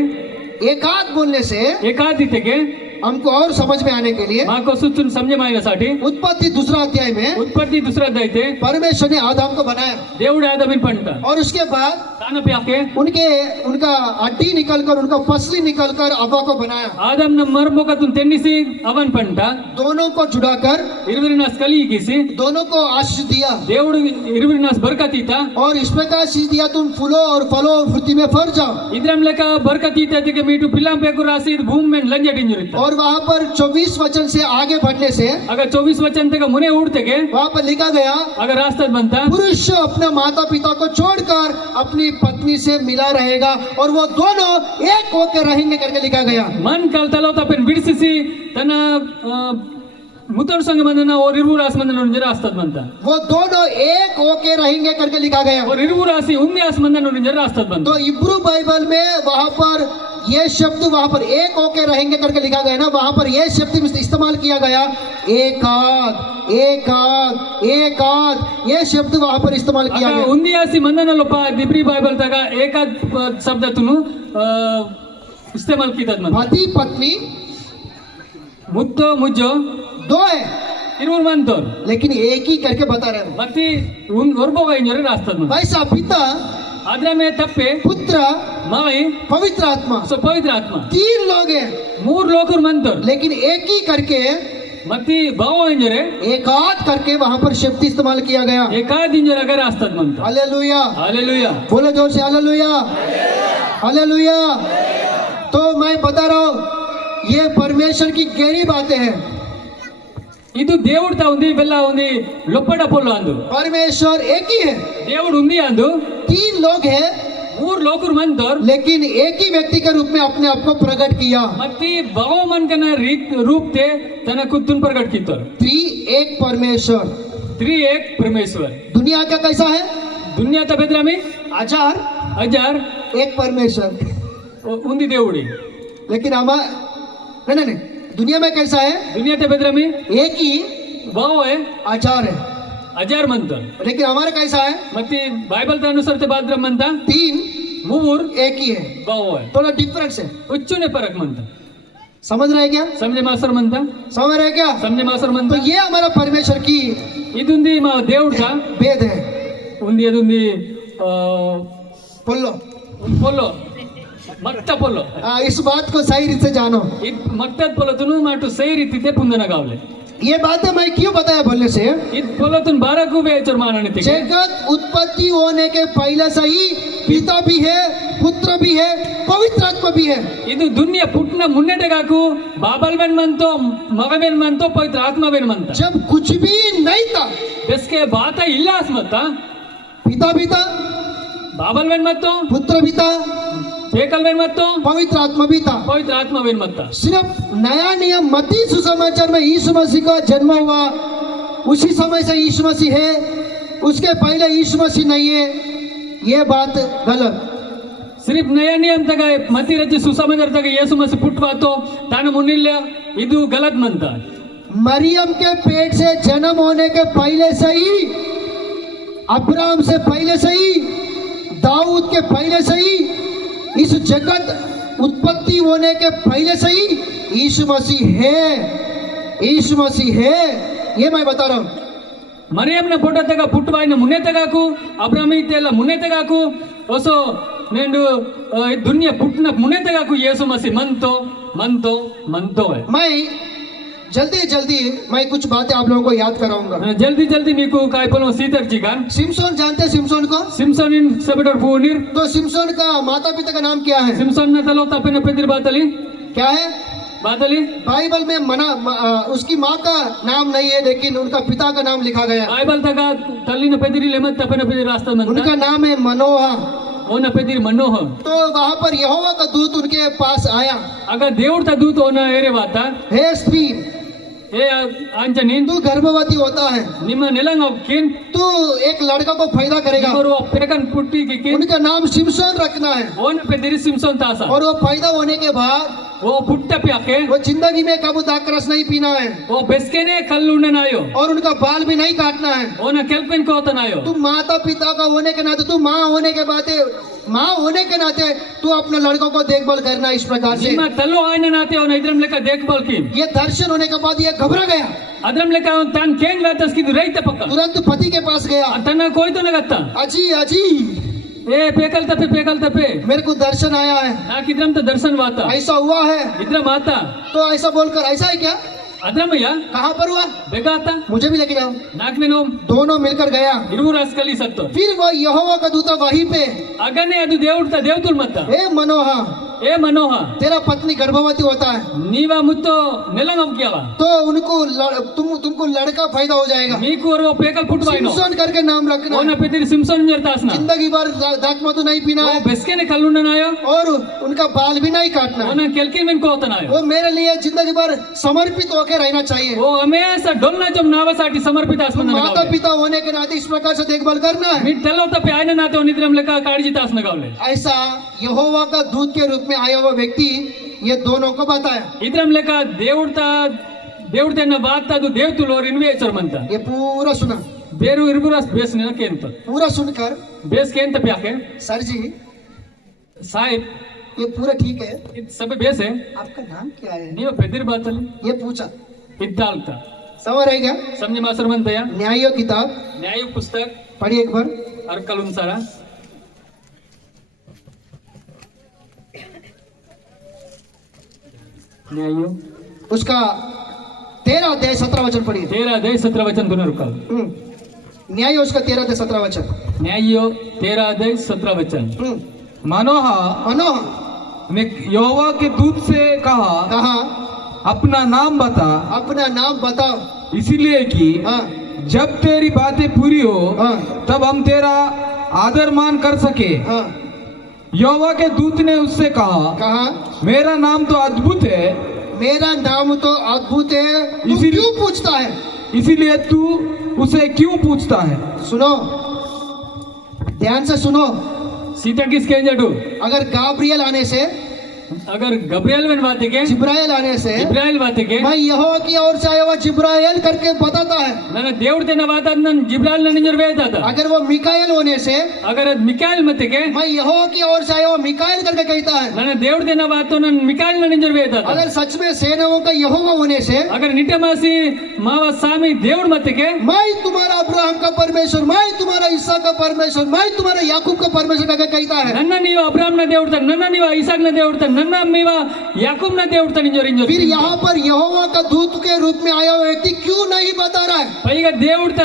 एकाद बोलने से एकादितेगे हमको और समझ में आने के लिए माको सुचून समजे मायण्यासाठी उत्पत्ति 2 अध्याय में उत्पत्ती दुसरा अध्याय ते परमेश्वर ने आदम को बनाया देवड आदमिन पंट और उसके बाद तान प्याके उनका हड्डी निकलकर, उनका पसली निकलकर हव्वा को बनाया। आदम न मरमोकतून तेंडिसी अवन पंट दोनों को जुड़ाकर इरविनास कलीगिसी दोनों को आशीष दिया देवड इरविनास बरकतीता और इस प्रकार आशीष दिया, तुम फूलो और फलो और वृद्धि में फर जाओ। इद्रम लेका बरकतीता तिके मीटू पिल्लां पेकु रासी भूमि में लंजडिंजुरिता और वहां पर 24 वचन से आगे बढ़ने से अगर 24 वचन तक मुने उड़तेगे वहां पर लिखा गया, अगर रास्ता बनता पुरुष अपने माता पिता को छोड़कर अपनी पत्नी से मिला रहेगा और वो दोनों एक होकर रहेंगे करके लिखा गया। मन कलतलो तपन बिडसिसी तन मुतर संग बंधना और इरवू रास बंधना नुंजर रास्ता बनता वो दोनों एक होके रहेंगे करके लिखा गया। और इरवू रासी उन्नी आस बंधना नुंजर रास्ता बनता तो इब्रू बाइबल में वहां पर ये शब्द वहां पर एक होके रहेंगे करके लिखा गया ना, वहां पर ये शब्द इस्तेमाल किया गया, एकाद एकाद एकाद, ये शब्द वहां पर इस्तेमाल किया अगर गया। उन्नी आसी बंधना लोपा दिब्री बाइबल तक एकाद शब्द तुनु इस्तेमाल कीतात मन पति पत्नी मुत्तो मुज्जो 2 है, इरवूर मंतोर लेकिन एक ही करके बता रहे हैं। मत्ती उन ओरबोग इंजर रास्ता मन वैसा पिता आद्रा में तप्पे पुत्र माई पवित्र आत्मा, सो पवित्र आत्मा 3 लोग हैं, मूर लोकुर मंतोर लेकिन एक ही करके मत्ती भाव इंजरे एकाद करके वहां पर शब्द इस्तेमाल किया गया। एकाद इंजर अगर रास्ता मनता हालेलुया, हालेलुया बोलो जोर से हालेलुया, हालेलुया। तो मैं बता रहा हूँ, ये परमेश्वर की गहरी बातें हैं। ಇದು ದೇವಡ್ತಾ ఉంది ಬೆಲ್ಲ ఉంది ಲೊಪ್ಪಡ ಪೊಲ್ಲ ಅಂದು परमेश्वर एक ही है, ದೇವಡ್ ఉంది ಅಂದು 3 लोग हैं, ಮೂರ್ ಲೋಕರು ಮಂತೋರ್ लेकिन एक ही व्यक्ति के रूप में अपने आप को प्रकट किया। मत्ती भाव मन कना रूप ते तना कुतुन प्रकट कीतोर 3 एक परमेश्वर। 3 एक परमेश्वर दुनिया का कैसा है? दुनिया ता बेदरा में हजार हजार एक परमेश्वर, ఉంది దేవుడి लेकिन नहीं नहीं, दुनिया में कैसा है, दुनिया ते बेदरमी एक ही भाव आहे हजार है, हजार म्हणतात. लेकिन हमारा कैसा है, मग ती बायबलच्या अनुसार ते बाद्र म्हणता तीन मूवर एक ही है, भाव आहे, थोड़ा डिफरेंस है. उच्चूने फरक म्हणतात. समझ रहे हैं क्या, समजे मास्तर म्हणता, समझ रहे हैं क्या. समजे मास्तर तो म्हणता. ये हमारा परमेश्वर की इदुंदी मा దేవుడా भेद है. ఉంది అదుంది बोलो పొల్లో మక్త పొల్లో इस बात को सही रीत से जानो. मक्तात పొలతును మాటు सही रीती ते पुंदना गावले. ये बातें मैं क्यों बताया बोलने से, इत పొలతుन बाराकू वेचर मानने ते जगत उत्पत्ति होने के पहले से ही पिता भी है, पुत्र भी है, पवित्र आत्मा भी है. ಇದು ದುನಿಯಾ ಪುಟ್ನ ಮುನ್ನೆಟಗಾಕು ಬಾಬಲ್ವೆನ್ ಮಂತೋ ಮಗವೆನ್ ಮಂತೋ ಪವಿತ್ರ ಆತ್ಮವೆನ್ ಮಂತ जब कुछ भी नहीं था, ಬೆಸ್ಕೆ ಬಾತ ಇಲ್ಲ ಅಸ್ಮತ್ತ पिता भी था, ಬಾಬಲ್ವೆನ್ ಮತ್ತೋ पुत्र भी था, ಬೇಕಲ್ವೆನ್ ಮತ್ತೋ पवित्र आत्मा भी था. ಪವಿತ್ರ ಆತ್ಮವೆನ್ ಮತ್ತ. सिर्फ नया नियम मत्ती सुसमाचार में यीशु मसीह का जन्म हुआ, उसी समय से यीशु मसीह है, उसके पहले यीशु मसीह नहीं है, ये बात गलत. ಸಿರಿಫ್ ನಯ ನಿಯಮ ತಗ ಮತಿ ರಜ್ಜೆ ಸುಸಮಾಚಾರ ತಗ ಯೇಸು ಮಸಿ ಪುಟ್ವಾತೋ ತಾನು ಮುನ್ನಿಲ್ಲ ಇದು ಗಲತ್ ಮಂತ. मरियम के पेट से जन्म होने के पहले से ही, अब्राहम से पहले से ही, दाऊद के पहले से ही, इस जगत उत्पत्ति होने के पहले से ही यीशु मसीह है, यीशु मसीह है. ये मैं बता रहा हूँ. మరియంನ ಪುಟ್ಟ ತಗ ಪುಟ್ಟವಾಯಿನ ಮುನ್ನೆ ತಗಾಕು ಅಬ್ರಾಹ್ಮ ಇತ್ತೆಲ್ಲ ಮುನ್ನೆ ತಗಾಕು ಹೊಸೋ ನೆಂಡು ದುನಿಯಾ ಪುಟ್ಟನ ಮುನ್ನೆ ತಗಾಕು ಯೇಸು ಮಸಿ ಮಂತೋ ಮಂತೋ ಮಂತೋ मैं जल्दी मैं कुछ बातें आप लोगों को याद कराऊंगा. जल्दी जल्दी మీకు కాయపలం సీతర్ జీగాన్ सिमसोन जानते हैं सिमसोन को? सिम्सन इन सबटर फूनिर तो सिमसोन का माता पिता का नाम क्या है? सिम्सन न तलो तपेन पेदिर बातली क्या है? बातली बाइबल में उसकी माँ का नाम नहीं है, लेकिन उनका पिता का नाम लिखा गया. बाइबल तक तल्लीन पेदिरी लेमत तपेन पेदिर रास्ता मंता उनका नाम है मनोहा. ओन पेदिर मनोह. तो वहाँ पर यहोवा का दूत उनके पास आया. अगर देवड़ ता दूत ओन एरे बाता हे स्त्री, ए आंजनीन तू गर्भवती होता है, निम नेलंग किन तू एक लड़का को पैदा करेगा, और वो पेकन पुट्टी की किन उनका नाम सिमसोन रखना है. ओन पेदिरी सिम्सन तासा और वो पैदा होने के बाद वो पुट्ट प्याके वो जिंदगी में कभी दाखरस नहीं पीना है, वो बेस्केने कल्लू नायो और उनका बाल भी नहीं काटना है. ओन केल्पेन को तनायो तू माता पिता का होने के नाते, तू माँ होने के बाते, माँ होने के नाते तू अपने लड़कों को देखभाल करना इस प्रकार से. ನಿಮ್ಮ ತಲ್ಲು ಆಯ್ನ ನಾತೆ ಅವನ ಇದ್ರಂ ಲೆಕ್ಕ देखभाल की ये दर्शन होने के बाद ये घबरा गया, ಅದ್ರಂ ಲೆಕ್ಕ ಅವನ್ ತಾನ್ ಕೇಂಗ್ ವೇತಸ್ಕಿದು ರೈತ ಪಕ್ಕ तुरंत पति के पास गया. ತನ್ನ ಕೋಯ್ತು ನಗತ್ತ अजी अजी ए पेकल तपे मेरे को दर्शन आया है, ನಾಕ್ ಇದ್ರಂ ತ ದರ್ಶನ್ ವಾತ ऐसा हुआ है. ಇದ್ರ ಮಾತ तो ऐसा बोलकर, ऐसा है क्या, ಅದ್ರಮಯ್ಯ कहाँ पर हुआ, ಬೇಕಾತ मुझे भी लेके जाओ. ನಾಕ್ ನೇನು दोनों मिलकर गया. ಇರುವು ರಾಸ್ ಕಲಿ ಸತ್ತು फिर वो यहोवा का दूत वहीं पे, ಅಗನೆ ಅದು ದೇವ್ತ ದೇವತುಲ್ ಮತ್ತ हे मनोहा, ए मनोह तेरा पत्नी गर्भवती होता है, ನೀವ ಮುತ್ತು ನೆಲಂಗಂ ಕಿಯವ तो उनको तुमको लड़का पैदा हो जाएगा. మీకు वो पेकल फुटवाइनो सिमसोन करके नाम रखना. ओन पेदिरी सिम्सन जरतासना जिंदगी भर दाखमधु नहीं पीना वो है, बेस्केने कल्लू नायो और उनका बाल भी नहीं काटना है. ओन केल्किन में को तनायो वो मेरे लिए जिंदगी भर समर्पित होकर रहना चाहिए. वो हमेशा डोलना जब नावासाठी समर्पित आसमन माता पिता होने के नाते इस प्रकार से देखभाल करना है. मी तलो तपे आयन नाते निद्रम लेका काळजी तास नगावले ऐसा यहोवा का दूत के रूप में आया हुआ व्यक्ति ये दोनों को बताया. इद्रम लेका ದೇವ್ರದನ್ನ ಬಾತ ಅದು ದೇವತುಲೋರ್ ಇನ್ವೇಚರ್ ಮಂತ ये पूरा सुना, ಬೇರು ಇರ್ಬುರಸ್ ಬೇಸ್ ನೆನಕೆ ಅಂತ पूरा सुनकर ಬೇಸ್ ಕೆ ಅಂತ ಪ್ಯಾಕೆ सर जी ಸಾಹಿಬ್ ये पूरा ठीक है, ಇದು ಸಬೆ ಬೇಸೆ आपका नाम क्या है, ನೀವು ಪೆದಿರ್ ಬಾತಲ್ಲಿ ये पूछा. ಇದ್ದಾಲ್ತ समझ रहे क्या? समझे मासर मंतया न्याय किताब न्याय पुस्तक पढ़िए एक बार. अर्कलुंसारा न्याय उसका 13 अध्याय 17 वचन पढ़िए. 13 अध्याय 17 वचन दोनों रुका न्याय उसका 13 अध्याय 17 वचन. न्याय 13 अध्याय 17 वचन मनोहा मनोह ने यहोवा के दूत से कहा, कहा अपना नाम बता, अपना नाम बताओ. इसीलिए कि हाँ जब तेरी बातें पूरी हो हाँ तब हम तेरा आदर मान कर सके. हाँ. यहोवा के दूत ने उससे कहा, कहा मेरा नाम तो अद्भुत है, मेरा नाम तो अद्भुत है, तू इसीलिए- क्यों पूछता है. इसीलिए तू उसे क्यों पूछता है. सुनो, ध्यान से सुनो. सीता किसके जटू अगर गाब्रियल आने से, अगर गब्रियल में बात के जिब्राइल आने से, जिब्राइल बात के मैं यहोवा की ओर से आया हुआ जिब्राइल करके बताता है। ನನ್ನ ದೇವ್ರದೇನ ಬಾತ ನನ್ನ ಜಿಬ್ರಾಲ್ ನನ್ನ ನಿಂಜರ್ ವೇದಾತ अगर वो मिकाएल होने से, अगर ಅದು ಮಿಕಾಯಲ್ ಮತ್ತಿಗೆ मैं यहोवा की ओर से आया हुआ मिकाएल करके कहता है। ನನ್ನ ದೇವ್ರದೇನ ಬಾತು ನನ್ನ ಮಿಕಾಯಲ್ ನನ್ನ ನಿಂಜರ್ ವೇದಾತ अगर सच में सेनाओं का यहोवा होने से, अगर निटमासी मावा सामी देವ್ರ मತ್ತಿಗೆ मैं तुम्हारा अब्राहम का परमेश्वर, मैं तुम्हारा इसहाक का परमेश्वर, मैं तुम्हारा याकूब का परमेश्वर करके कहता है। ನನ್ನ ನೀವು ಅಬ್ರಾಹ್ಮನ ದೇವ್ರತ ನನ್ನ ನೀವು ಇಸಾಕ್ನ ದೇವ್ರತ ನನ್ನ ನೀವ ಯಾಕೂಬ್ನ ದೇವ್ರತ ನಿಂಜರ್ ನಿಂಜರ್ फिर यहाँ पर यहोवा का दूत के रूप में आया हुआ व्यक्ति क्यों नहीं बता रहा है? ಪೈಗ ದೇವ್ರತ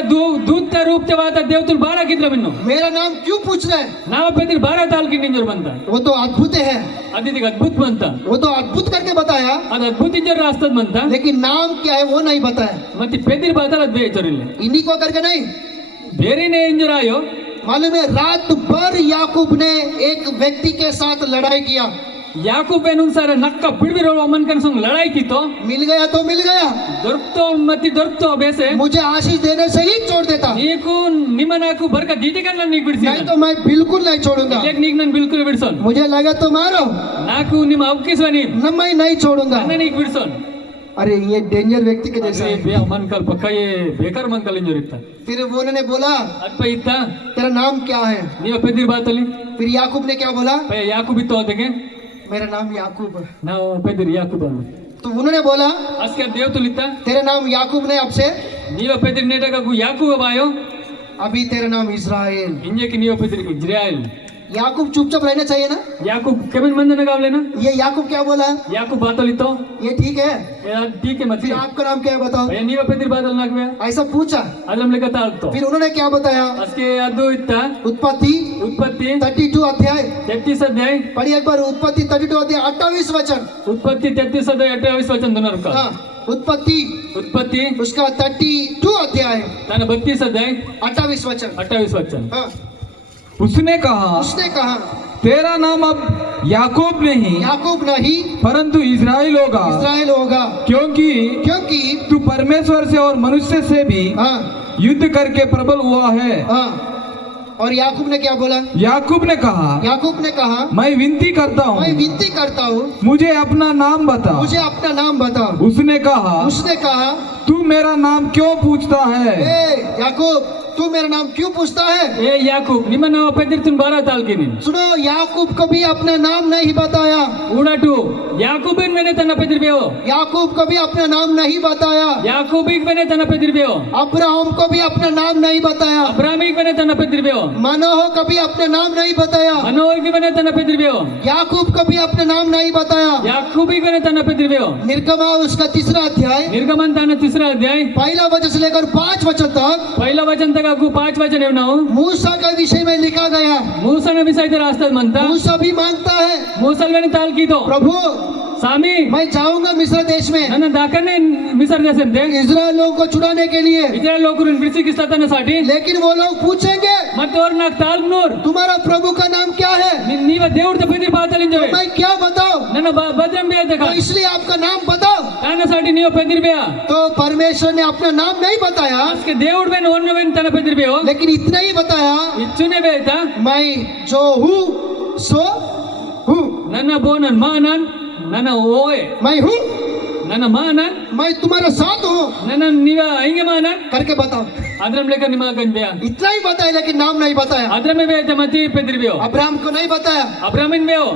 ದೂತ ರೂಪವಾದ ದೇವತುಲ್ ಬಾರಾಕಿದ್ರ ಮಿನ್ನು मेरा नाम क्यों पूछ रहे हैं? ನಾವ ಪೆದಿರ್ ಬಾರ ತಾಲ್ಕಿ ನಿಂಜರ್ ಬಂತ वो तो अद्भुत है, ಅದಿಗೆ ಅದ್ಭುತ ಬಂತ वो तो अद्भुत करके बताया, ಅದು ಅದ್ಭುತ ಇಂಜರ್ ರಾಸ್ತದ ಬಂತ लेकिन नाम क्या है वो नहीं बताया। ಮತ್ತೆ ಪೆದಿರ್ ಬಾತಲ ಅದ್ ಬೇಚರಿಲ್ಲ इन्हीं को करके नहीं ಬೇರೆನೇ ಇಂಜರ್ ಆಯೋ मालूम है, रात भर याकूब ने एक व्यक्ति के साथ लड़ाई किया। ಯಾಕೂಬ್ ಏನೊಂದ್ಸಾರ ನಕ್ಕ ಬಿಡ್ಬಿರೋ ಅಮ್ಮನ್ ಕನ್ಸಂಗ್ ಲಡಾಯಿ ಕಿತ್ತೋ मिल गया तो मिल गया, ದೊರಕ್ತೋ ಮತ್ತೆ ದೊರಕ್ತೋ ಬೇಸೆ मुझे आशीष देने से ही छोड़ देता, ನೀಕು ನಿಮ್ಮ ನಾಕು ಬರ್ಕ ದೀದಿಗ ನನ್ನ ನೀಗ್ ಬಿಡಿಸಿ नहीं तो मैं बिल्कुल नहीं छोड़ूंगा। ಈಗ ನೀಗ್ ನನ್ ಬಿಲ್ಕುಲ್ ಬಿಡ್ಸೋನ್ मुझे लगा तो मारो, ನಾಕು ನಿಮ್ಮ ಅವಕಿಸುವ ನೀ न मैं नहीं छोड़ूंगा। ನನ್ನ ನೀಗ್ ಬಿಡ್ಸೋನ್ अरे ये डेंजर व्यक्ति के जैसा है। ಮನ್ ಕಲ್ ಪಕ್ಕ ಬೇಕಾರ ಮನ್ ಕಲ್ ಇಂಜರ್ ಇತ್ತ फिर वो उन्होंने बोला, ಅಪ್ಪ ಇತ್ತ तेरा नाम क्या है? ನೀವು ಪೆದಿರ್ ಬಾತಲ್ಲಿ फिर याकूब ने क्या बोला? ಯಾಕೂಬ್ ಇತ್ತು ಅದಕ್ಕೆ मेरा नाम याकूब है। ನಾವು ಪೆದಿರ್ ಯಾಕೂಬ್ ಅಲ್ಲ तो उन्होंने बोला, ಅಸ್ಕೆ ದೇವತುಲ್ ಇತ್ತ तेरा नाम याकूब नहीं, अब से ನೀವ ಪೆದಿರ್ ನೇಟಗು ಯಾಕೂಬ ಬಾಯೋ अभी तेरा नाम इस्राएल। ಇಂಜೆకి ನೀವ ಪೆದಿರ್ ಇಜ್ರಾಯಲ್ याकूब चुपचाप रहना चाहिए ना? ಯಾಕೂಬ್ ಕೆಮನ್ ಮಂದನ ಗಾವಲೇನಾ ये याकूब क्या बोला? ಯಾಕೂಬ್ ಬಾತಲ್ ಇತ್ತು ये ठीक है, ठीक है फिर मतलब आपका नाम क्या है बताओ? ನೀವ ಪೆದಿರ್ ಬಾತಲ್ ನಾಕ್ವೆ ऐसा पूछा। ಅಲ್ಲಂ ಲೆಕ್ಕತ ಆಗ್ತೋ फिर उन्होंने क्या बताया? ಅಸ್ಕೆ ಅದು ಇತ್ತ उत्पत्ति ಉತ್ಪತ್ತಿ 32 अध्याय 33 अध्याय पढ़िए एक बार, उत्पत्ति 32 अध्याय 28 वचन। उत्पत्ति 33 अध्याय 28 वचन दोनों का हाँ, उत्पत्ति उत्पत्ति उसका 32 अध्याय ताना 32 अध्याय 28 वचन। 28 वचन हाँ, उसने कहा, उसने कहा तेरा नाम अब याकूब नहीं याकूब नहीं परंतु इज़राइल होगा, इस्राएल होगा, क्योंकि क्योंकि तू परमेश्वर से और मनुष्य से भी हाँ युद्ध करके प्रबल हुआ है। हाँ। और याकूब ने क्या बोला? याकूब ने कहा, याकूब ने कहा, मैं विनती करता मैं हूँ, विनती करता हूँ, मुझे अपना नाम बता। मुझे अपना नाम बता। उसने कहा, उसने कहा, तू मेरा नाम क्यों पूछता है? ए याकूब, तू मेरा नाम क्यों पूछता है? ए याकूब ನಿಮ್ಮ ನಾವು ಪೆದಿರ್ತಿನ್ ಬಾರ ತಾಲ್ಕಿನಿ सुनो, याकूब कभी अपना नाम नहीं बताया। ಉಡಟು ಯಾಕೂಬಿನ್ ಮೇಲೆ ತನ್ನ ಪೆದಿರ್ಬೇವು याकूब कभी अपना नाम नहीं बताया। ಯಾಕೂಬಿಗ್ ಮೇಲೆ ತನ್ನ ಪೆದಿರ್ಬೇವು अब्राहम को भी अपना नाम नहीं बताया। ಅಬ್ರಾಮಿಗ್ ಮೇಲೆ ತನ್ನ ಪೆದಿರ್ಬೇವು मनोह कभी अपना नाम नहीं बताया। ಮನೋಹರ್ಗೆ ಮೇಲೆ ತನ್ನ ಪೆದಿರ್ಬೇವು याकूब कभी अपना नाम नहीं बताया। ಯಾಕೂಬಿಗ್ ಮೇಲೆ ತನ್ನ ಪೆದಿರ್ಬೇವು निर्गमा उसका 3रा अध्याय ನಿರ್ಗಮನ ತಾನ 3रा अध्याय पहला वचन से लेकर 5 वचन तक पहिला वचन तक आपको 5 वचन है ನಾವು मूसा का विषय में लिखा गया। ಮೂಸನ ವಿಷಯ ರಾಸ್ತದ ಮಂತ मूसा भी मांगता है, ಮೂಸಲ್ವೇನೆ ತಾಲ್ಕಿतो प्रभु सामी मैं जाऊंगा मिस्र देश में ನನ್ನ ದಾಖನೆ ಮಿಸರ್ ದೇಶಂತೆ इजराइल लोगों को छुड़ाने के लिए, ಇಸ್ರಾಯೇಲ್ ಲೋಕರು ಬಿಡಿಸಿಕಿಸ್ತತನसाठी लेकिन वो लोग पूछेंगे ಮತ್ತೆ ಅವ್ರ ನಾಕ್ ತಾಲ್ನೂರ್ तुम्हारा प्रभु का नाम क्या है? ನೀವ ದೇವ್ರ ಪೆದಿರ್ ಬಾತಲಿಂಜವೆ मैं क्या बताओ? ನನ್ನ ಬದ್ರಂ ಬೇದಕ तो इसलिए आपका नाम बताओ। ತಾನसाठी ನೀವು ಪೆದಿರ್ಬೇಯ तो परमेश्वर ने अपना नाम नहीं बताया, ಅಸ್ಕೆ ದೇವ್ರ ಬೇನ ಒನ್ನವೇನ್ ತನ ಪೆದಿರ್ಬೇಯೋ लेकिन इतना ही बताया, ಇಚ್ಚುನೆ ಬೇತ मैं जो हूँ सो हूँ, ನನ್ನ ಬೋನನ್ ಮಾನನ್ ನನ್ನ ಓಯೆ मैं हूँ, ನನ್ನ ಮಾನನ್ मैं तुम्हारे साथ हूँ ನನ್ನ ನೀವ ಹಿಂಗೆ ಮಾನನ್ करके बताओ। ಅದ್ರಂ ಲೆಕ್ಕ ನಿಮ್ಮ ಗಂಜೆಯ इतना ही बताया, लेकिन नाम नहीं बताया। ಅದ್ರಮೆ ಬೇತ ಮತಿ ಪೆದಿರ್ಬೇಯೋ अब्राहम को नहीं बताया, ಅಬ್ರಾಮಿನ್ ಬೇಯೋ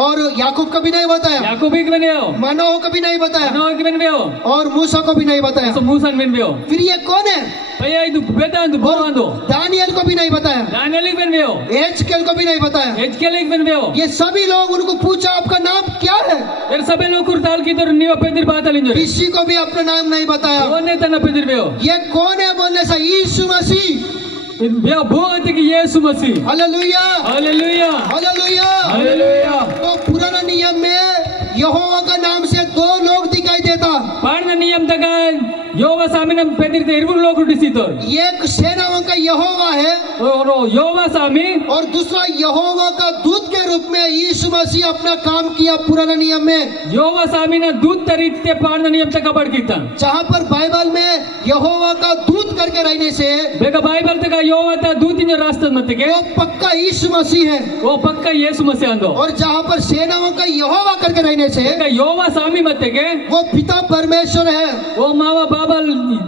और याकूब को भी नहीं बताया, ಯಾಕೂಬಿಗ್ ಬೆನೆಯೋ मनोह को भी नहीं बताया, ಮನೋಹರ್ಗೆ ಬೆನ್ಬೇಯೋ और मूसा को भी नहीं बताया। ಮೂಸನ್ ಬೆನ್ಬೇಯೋ फिर ये कौन है? ಭಯ ಇದು ಬೇತ ಅಂದು ಬೋರ್ ಅಂದು दानियल को भी नहीं बताया, ದಾನಿಯೇಲಿಗೆ ಬೆನ್ಬೇಯೋ एजकेल को भी नहीं बताया। ಎಜ್ಕೇಲಿಗೆ ಬೆನ್ಬೇಯೋ ये सभी लोग उनको पूछा आपका नाम क्या है? ಯಾರ ಸಭೆ ಲೋಕರು ತಾಲ್ಕಿದ್ರು ನೀವ ಪೆದಿರ್ ಬಾತಲಿಂಜರೆ किसी को भी अपना नाम नहीं बताया। ಓನೆ ತನ್ನ ಪೆದಿರ್ಬೇಯೋ ये कौन है बोलने से? यीशु मसीह। ಇದು ಬೇವ ಬೋ ಅಂತಿಗೆ ಯೇಸು ಮಸಿ हालेलुया, हालेलुया हालेलुया। हालेलुया तो पुराना नियम में यहोवा का नाम से 2 लोग दिखाई देता, ಪಾಡನ ನಿಯಮ ತಗ ಯೋವ ಸಾಮಿನ ಪೆದಿರ್ತೆ ಇರುವರು ಲೋಕರು ಡಿಸಿತೋರ್ एक सेनाओं का यहोवा है योवा सामी और दूसरा यहोवा का दूत के रूप में यीशु मसीह अपना काम किया पुराने नियम में। योवा सामी ना दूत तरीके पाड़ना नियम तक कबड़ कीता जहाँ पर बाइबल में यहोवा का दूत करके रहने से बेगा बाइबल तक योवा ता दूत इन रास्ते मत के वो पक्का यीशु मसीह है। वो पक्का यीशु मसीह अंदो और जहाँ पर सेनाओं का यहोवा करके रहने से बेगा योवा सामी मत के वो पिता परमेश्वर है। वो मावा बाबा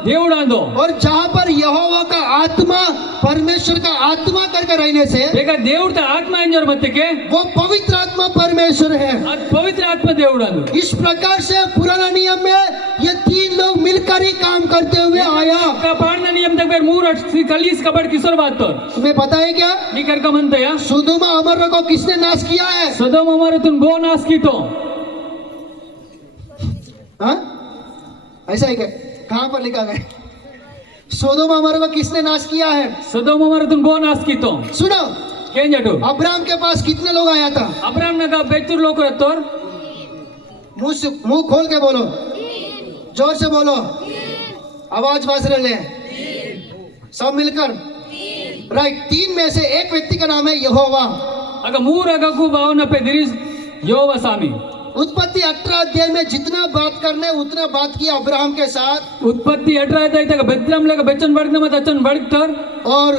దేవుడు अंदो और जहाँ पर यहोवा का आत्मा परमेश्वर का आत्मा करके रहने से बेगा దేవుడు ता आत्मा इंजर मत के वो पवित्र आत्मा परमेश्वर है। అది పవిత్ర ఆత్మ దేవుడు अंदो इस प्रकार से पुराना नियम में ये तीन लोग मिलकर ही काम करते हुए आया। का पाड़ना नियम तक बेर मूर कलीस कबड़ किसर बात तो तुम्हें पता है क्या निकर का मनते या सुदोमा अमर को किसने नाश किया है? सदोम हमारे तुम गो नाश की तो हाँ ऐसा है क्या? कहाँ पर लिखा गया? सोदोम अमर को किसने नाश किया है? सदोम हमारे तुम गो नाश की तो सुनो, कें जटू अब्राहम के पास कितने लोग आया था? अब्राहम ने कहा बेतुर लोग रहतोर मुंह खोल के बोलो, जोर से बोलो, आवाज बाज रहे सब मिलकर। राइट, तीन में से एक व्यक्ति का नाम है यहोवा। अगर मूर अगर को भावना पे दिरिस योवा सामी उत्पत्ति 18 अध्याय में जितना बात करने उतना बात किया अब्राहम के साथ, उत्पत्ति 18 अध्याय तक बेतलम लेकर बच्चन बढ़ने मत अचन बढ़तर और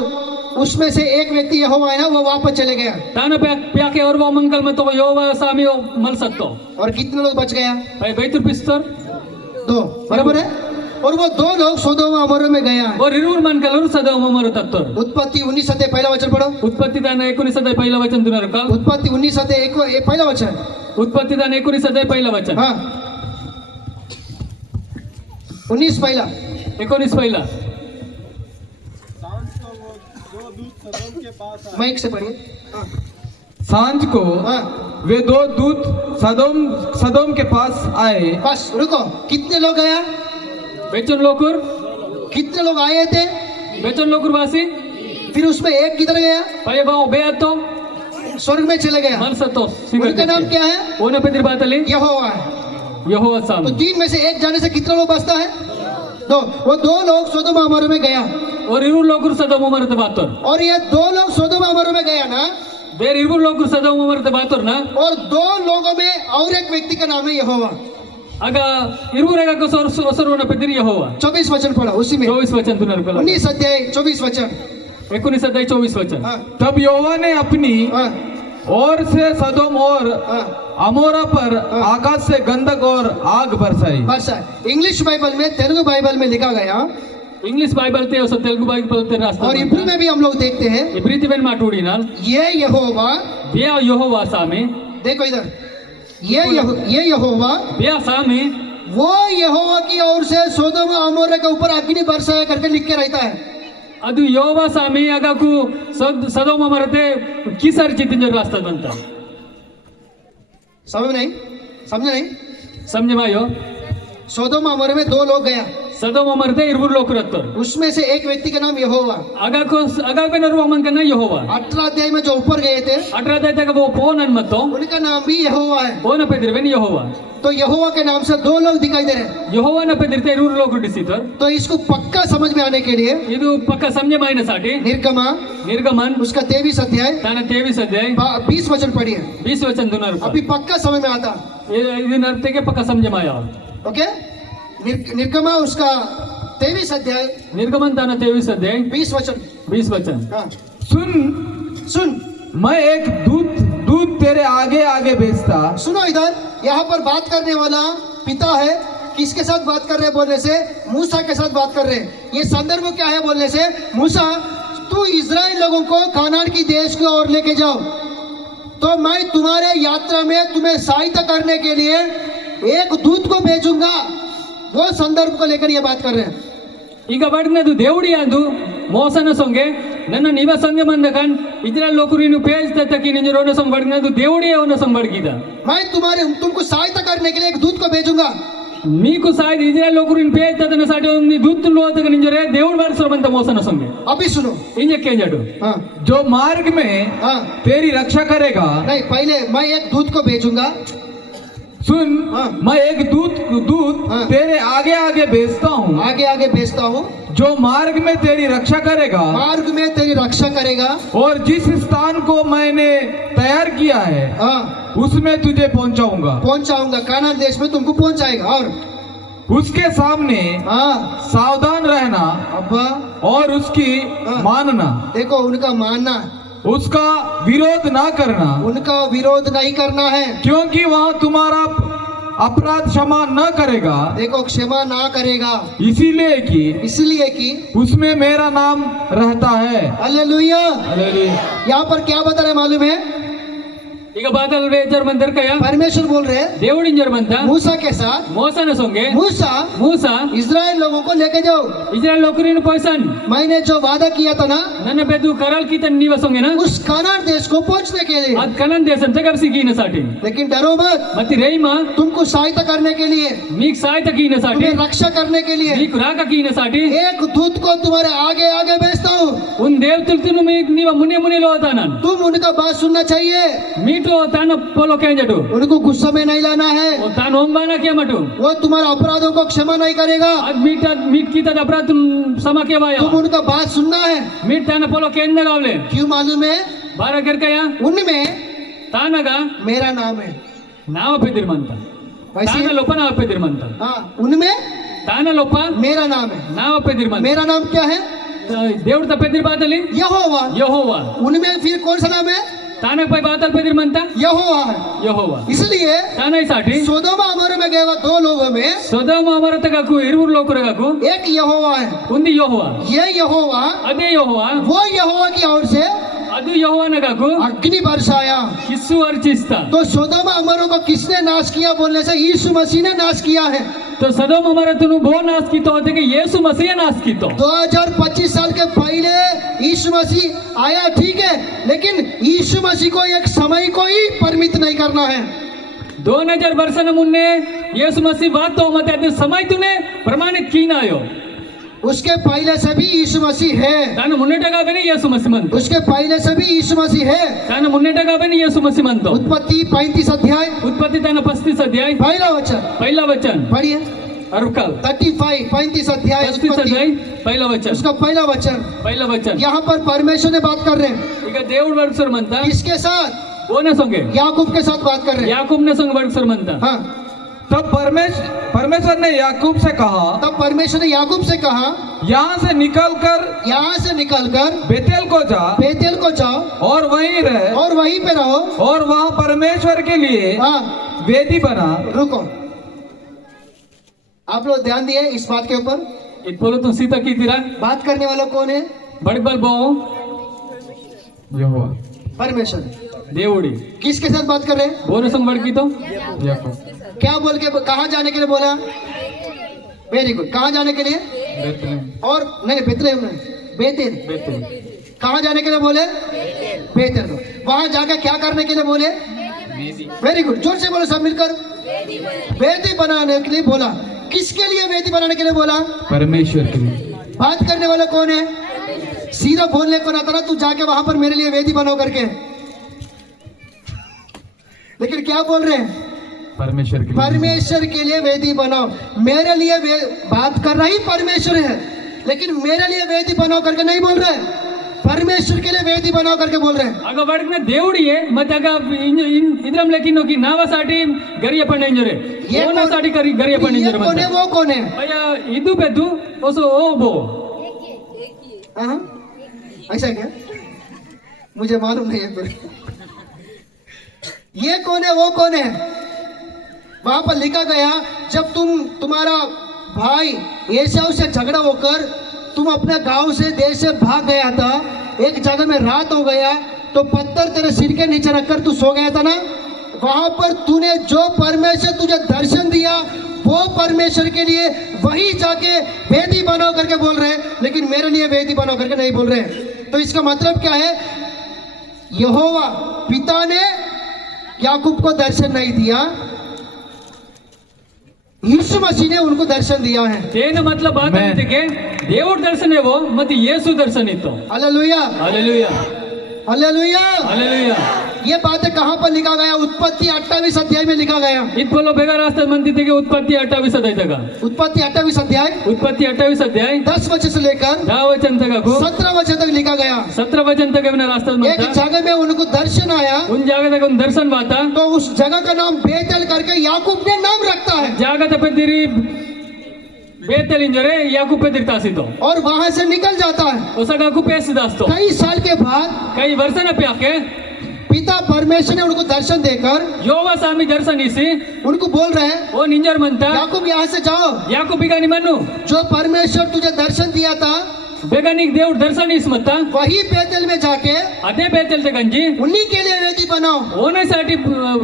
उसमें से एक व्यक्ति यहोवा है ना, वो वापस चले गया। ताना प्या के और वो मंगल में तो योवा सामी हो मल सकतो और कितने लोग बच गया? भाई बेतुर पिस्तर 2, बराबर है। और वो 2 लोग सोदोम अमोर में गया है। और इरूर मन कलर सदोम हमारे तत्तर उत्पत्ति 19 अध्याय पहला वचन पढ़ो। उत्पत्ति दान 19 अध्याय पहिला वचन दुनर का उत्पत्ति 19 अध्याय पहला वचन। उत्पत्ति दान 19 अध्याय पहिला वचन हाँ 19 पहला 19 पहिला माइक से पढ़िए। हाँ, सांझ को हाँ, वे 2 दूत सदोम के पास आए। बस रुको। कितने लोग गया? बेचन लोकुर कितने लोग आए थे? बेचन लोकुर वासी फिर उसमें एक किधर गया? पये बाओ बे तो स्वर्ग में चले गया। मन सतो उनका नाम क्या है? ओने पे बात अली यहोवा है। यहोवा साम तो 3 में से एक जाने से कितना लोग बचता है? 2। वो 2 लोग सोदोम अमोर में गया और इरूर लोकुर सदोम हमारे बातर और ये 2 लोग सोदोम अमोर में गया ना, बेर इरूर लोकुर सदोम हमारे बातर ना और 2 लोगों में और एक व्यक्ति का नाम है यहोवा। अगा इरूर का कसर असर होने पे दिर यहोवा 24 वचन पढ़ो उसी में। 24 वचन दुनर का 19 अध्याय 24 वचन। 19 अध्याय 24 वचन हाँ, तब यहोवा ने अपनी हाँ, ओर से सदोम और हाँ, अमोरा पर आकाश से गंधक और आग बरसाई। बस है। इंग्लिश बाइबल में, तेलुगु बाइबल में लिखा गया इंग्लिश बाइबल ते और तेलुगु बाइबल ते रास्ता और इब्री में भी हम लोग देखते हैं इब्री में माटूड़ी नाल ये यहोवा। बिया यहोवा सामी देखो इधर, ये यहोवा बिया सामी वो यहोवा की ओर से सोदोम अमोरा के ऊपर अग्नि बरसाया करके लिख के रहता है। ಅದು ಯೋವಾ ಸ್ವಾಮಿ ಆಗಕು ಸದೋಮ ಮರತೆ ಕಿಸರ್ ಚಿತ್ತಿನ ರಾಸ್ತಾ ಬಂತ समझ नहीं? समझे नहीं? समझ मायो सोदोम अमोरा में 2 लोग गया, सदोम मरते इरबुर लोक रत्तर उसमें से एक व्यक्ति का नाम यहोवा। आगाको नरुवा मन करना यहोवा 18 अध्याय में जो ऊपर गए थे 18 अध्याय तक वो फोन अन्मतो उनका नाम भी यहोवा है। फोन पे दिरवेन यहोवा तो यहोवा के नाम से 2 लोग दिखाई दे रहे हैं। यहोवा न पे दिरते इरबुर लोक डिसितर तो इसको पक्का समझ में आने के लिए ಇದು ಪಕ್ಕ ಸಂಯಮೈನसाठी निर्गमा निर्गमन उसका 23 अध्याय ತಾನ 23 अध्याय 20 वचन पढ़िए, 20 वचन दुनर अभी पक्का समझ में आता। ಇದನ್ನ ಅರ್ಥಕ್ಕೆ ಪಕ್ಕ ಸಂಯಮಾಯ ओके, निर्गमा उसका 23 अध्याय निर्गमन ताना 23 अध्याय 20 वचन। 20 वचन हाँ, सुन मैं एक दूत तेरे आगे आगे भेजता। सुनो इधर, यहाँ पर बात करने वाला पिता है। किसके साथ बात कर रहे हैं बोलने से? मूसा के साथ बात कर रहे हैं। ये संदर्भ क्या है बोलने से? मूसा तू इजराइल लोगों को कानान की देश की ओर लेके जाओ, तो मैं तुम्हारे यात्रा में तुम्हें सहायता करने के लिए एक दूत को भेजूंगा। वो संदर्भ को लेकर ये बात कर रहे हैं। ಈಗ ಬಡ್ನದು ದೇವುಡಿ ಅಂದು ಮೋಸನ ಸೊಂಗೆ ನನ್ನ ನಿವ ಸಂಗೆ ಮಂದಕನ್ ಇದ್ರಲ್ಲಿ ಲೋಕರು ಇನ್ನು ಪೇಜ್ ತತ್ತಕಿ ನಿಂಜ ರೋನ ಸಂಗ್ ಬಡ್ನದು ದೇವುಡಿ ಅವನ ಸಂಗ್ ಬಡ್ಗಿದ मैं तुमको सहायता करने के लिए एक दूत को भेजूंगा। మీకు సాయి ఇజ్రాయెల్ లోకరు ఇన్ పేజ్ తతన సాటి ఉంది దూతులు లోతక నింజరే దేవుడు వరసమంత మోసన సొంగే अभी सुनो। ఇంజకే జడు हाँ, जो मार्ग में हाँ, तेरी रक्षा करेगा। नहीं, पहले मैं एक दूत को भेजूंगा। सुन हाँ। मैं एक दूत हाँ। तेरे आगे आगे भेजता हूँ, आगे आगे भेजता हूँ, जो मार्ग में तेरी रक्षा करेगा मार्ग में तेरी रक्षा करेगा और जिस स्थान को मैंने तैयार किया है हाँ उसमें तुझे पहुंचाऊंगा। पहुंचाऊंगा, कानान देश में तुमको पहुंचाएगा। और उसके सामने हाँ सावधान रहना अब्बा और उसकी मानना, देखो उनका मानना, उसका विरोध ना करना, उनका विरोध नहीं करना है। क्योंकि वह तुम्हारा अपराध क्षमा न करेगा, देखो क्षमा ना करेगा, इसीलिए कि इसलिए कि उसमें मेरा नाम रहता है। हालेलुया। हालेलुया। यहाँ पर क्या बता रहे मालूम है? ಈಗ ಬಾದಲ್ ಜರ್ಮನ್ ಕಯ परमेश्वर बोल रहे हैं దేవుడి జర్మంత मूसा के साथ, మోసన సొంగే मूसा మూసా इस्राएल लोगों को लेके जाओ, ఇజ్రాయెల్ లోకరిని పోయిసన్ मैंने जो वादा किया था ना ನನ್ನ ಬೆದ್ದು ಕರಾಲ್ ಕಿತ ನೀವ ಸೊಂಗೆನ उस कानान देश को पहुंचने के लिए। ಅದ್ ಕನನ್ ದೇಶಂ ತಗಬ್ಸಿಗೀನ ಸಾಟಿ लेकिन डरो मत, मति రేయిమా तुमको सहायता करने के लिए, మీకు सहायता कीन साटी तुम्हें रक्षा करने के लिए మీకు రాక कीन साटी एक दूत को तुम्हारे आगे आगे भेजता हूँ। उन देवतुलतुनु మీకు నీవ మునే మునేలో అవుతానన్ तुम उनका बात सुनना चाहिए, మీటు తాన పోలో కేంజటు उनको गुस्सा में नहीं लाना है। ఓ తాన ఓంబాన కేమటు वो तुम्हारे अपराधों को क्षमा नहीं करेगा, అద్ మీట్ కిత అపరాధ సమకేవాయ तुम उनका बात सुनना है। మీట్ తాన పోలో కేంజ గావలే क्यों मालूम है? బారా కెర్కయా उनमें తానగా मेरा नाम है। నావ పెదిర్మంత वैसे తాన లోప నావ పెదిర్మంత हाँ, उनमें తాన లోప मेरा नाम है। నావ పెదిర్మంత मेरा नाम क्या है? దేవుడు త పెదిర్ బాదలి यहोवा। యెహోవా उनमें फिर कौन सा नाम है? తాన పై బాదల్ పెదిర్మంత यहोवा है। యెహోవా इसलिए తానై సాటి सोदोम अमोरा में गए हुए दो लोगों में సొదొమ అమరతగకు ఇరువురు లోకురగకు एक यहोवा है। ఉంది యెహోవా ये यहोवा, అదే యెహోవా वो यहोवा की ओर से ಅದು యెహోవానగకు अग्नि बरसाया। కిస్సు అర్చిస్తా तो सोदोम अमरों को किसने नाश किया बोलने से यीशु मसीह ने नाश किया है। तो सदोम अमरतनु बो नाश कीतो होते कि यीशु मसीह नाश कीतो 2025 साल के पहले यीशु मसीह आया, ठीक है, लेकिन यीशु मसीह को एक समय को ही परिमित नहीं करना है। 2000 वर्षन मुन्ने यीशु मसीह बात तो मत आते समय तूने प्रमाणित की ना आयो उसके पहले से भी यीशु मसीह है। ताने मुन्नेटगा बनी यीशु मसीह मन उसके पहले से भी यीशु मसीह है। ताने मुन्नेटगा बनी यीशु मसीह मन तो उत्पत्ति 35 अध्याय उत्पत्ति ताने 35 अध्याय पहला वचन पहला वचन पढ़िए। अरुकल 35 अध्याय 35 उत्पत्ति, अध्याय पहला वचन उसका पहला वचन। यहाँ पर परमेश्वर ने बात कर रहे हैं ಈಗ దేవుడు వర్క్సర్ మంతా किसके साथ? ఓన సంగే याकूब के साथ बात कर रहे हैं। యాకోబ్ నే సంగ వర్క్సర్ మంతా हाँ, तब परमेश्वर ने याकूब से कहा, तब परमेश्वर ने याकूब से कहा, यहाँ से निकलकर यहाँ से निकलकर बेतेल को जा बेतेल को जाओ और वहीं रह और वहीं पे रहो। और वहाँ परमेश्वर के लिए हाँ, वेदी बना। रुको, आप लोग ध्यान दिए इस बात के ऊपर। ఇప్పుడు తు సీత కీతిరా बात करने वाला कौन है? బడిబల్ బో यहोवा परमेश्वर। దేవుడి किसके साथ बात कर रहे हैं? ఓన సంగ బడికితో याकूब क्या बोल के कहाँ जाने के लिए बोला? Very good. कहाँ जाने के लिए? बेतलेहम। और नहीं, बेतलेहम नहीं, बेतेल। बेतेल कहाँ जाने के लिए बोले? बेतेल। वहां जाकर क्या करने के लिए बोले? वेरी गुड, जोर से बोलो सब मिलकर। वेदी बनाने के लिए बोला। किसके लिए वेदी बनाने के लिए बोला? परमेश्वर के लिए। बात करने वाला कौन है? सीधा बोलने को ना था ना, तू जाके वहां पर मेरे लिए वेदी बनाओ करके। लेकिन क्या बोल रहे हैं? परमेश्वर के लिए। परमेश्वर के लिए वेदी बनाओ। मेरे लिए बात कर रहा ही परमेश्वर है, लेकिन मेरे लिए वेदी बनाओ करके नहीं बोल रहे, परमेश्वर के लिए वेदी बनाओ करके बोल रहे हैं। ಆಗ ಬಡಕ್ನ ದೇವಡಿಯೇ ಮತ್ತೆ ಆಗ ಇದ್ರಂ ಲೆಕ್ಕಿನೋಕಿ ನಾವಸಾಟಿ ಗರಿಯ ಪಣ್ಣೆಂಜರೆ ये ಓನಸಾಟಿ ಗರಿಯ ये ಪಣ್ಣೆಂಜರೆ कौन है? वो कौन है? ಅಯ್ಯ ಇದು ಬೆದ್ದು ಹೊಸ ಓ ಬೋ हाँ? ऐसा क्या? मुझे मालूम नहीं है फिर। ये कौन है? वो कौन है? वहां पर लिखा गया, जब तुम्हारा भाई एसाव से झगड़ा होकर तुम अपने गांव से देश से भाग गया था, एक जगह में रात हो गया तो पत्थर तेरे सिर के नीचे रखकर तू सो गया था ना, वहां पर तूने जो परमेश्वर तुझे दर्शन दिया वो परमेश्वर के लिए वही जाके वेदी बनाओ करके बोल रहे हैं, लेकिन मेरे लिए वेदी बनाओ करके नहीं बोल रहे हैं। तो इसका मतलब क्या है? यहोवा पिता ने याकूब को दर्शन नहीं दिया, यीशु मसीह ने उनको दर्शन दिया है। ತೇನ ಮತ್ಲಬ್ ಬಾತ Amen. ಅಂತಿಗೆ ದೇವರ ದರ್ಶನವೋ ಮತ್ತೆ ಯೇಸು ದರ್ಶನ ಇತ್ತು हालेलुया, ಹಾಲೆಲೂಯಾ हालेलुया। ಹಾಲೆಲೂಯಾ ये बातें कहाँ पर लिखा गया? उत्पत्ति 28 अध्याय में लिखा गया। इतपोलो बेगा रास्ता मनती थे कि उत्पत्ति 28 अध्याय तक उत्पत्ति 28 अध्याय उत्पत्ति 28 अध्याय 10 वचन से लेकर 10 वचन तक 17 वचन तक लिखा गया। 17 वचन तक मैंने रास्ता एक मनता जगह में उनको दर्शन आया, उन जगह तक उन दर्शन बाता तो उस जगह का नाम बेतेल करके याकूब ने नाम रखता है, जागत पेदिरी बेतेल इंजरे याकूब पेदिर तासितो और वहां से निकल जाता है। ओसगा को पेस दास्तो कई साल के बाद कई वर्षन प्याके पिता परमेश्वर ने उनको दर्शन देकर योवा स्वामी दर्शन इसी उनको बोल रहे हैं, ओ निंजर मनता याकूब यहाँ से जाओ, याकूब बिगानी मनु जो परमेश्वर तुझे दर्शन दिया था बेगानिक देव दर्शन इस मत्ता वही बेतेल में जाके अदे बेतेल ते गंजी उन्हीं के लिए वेदी बनाओ ओने साठी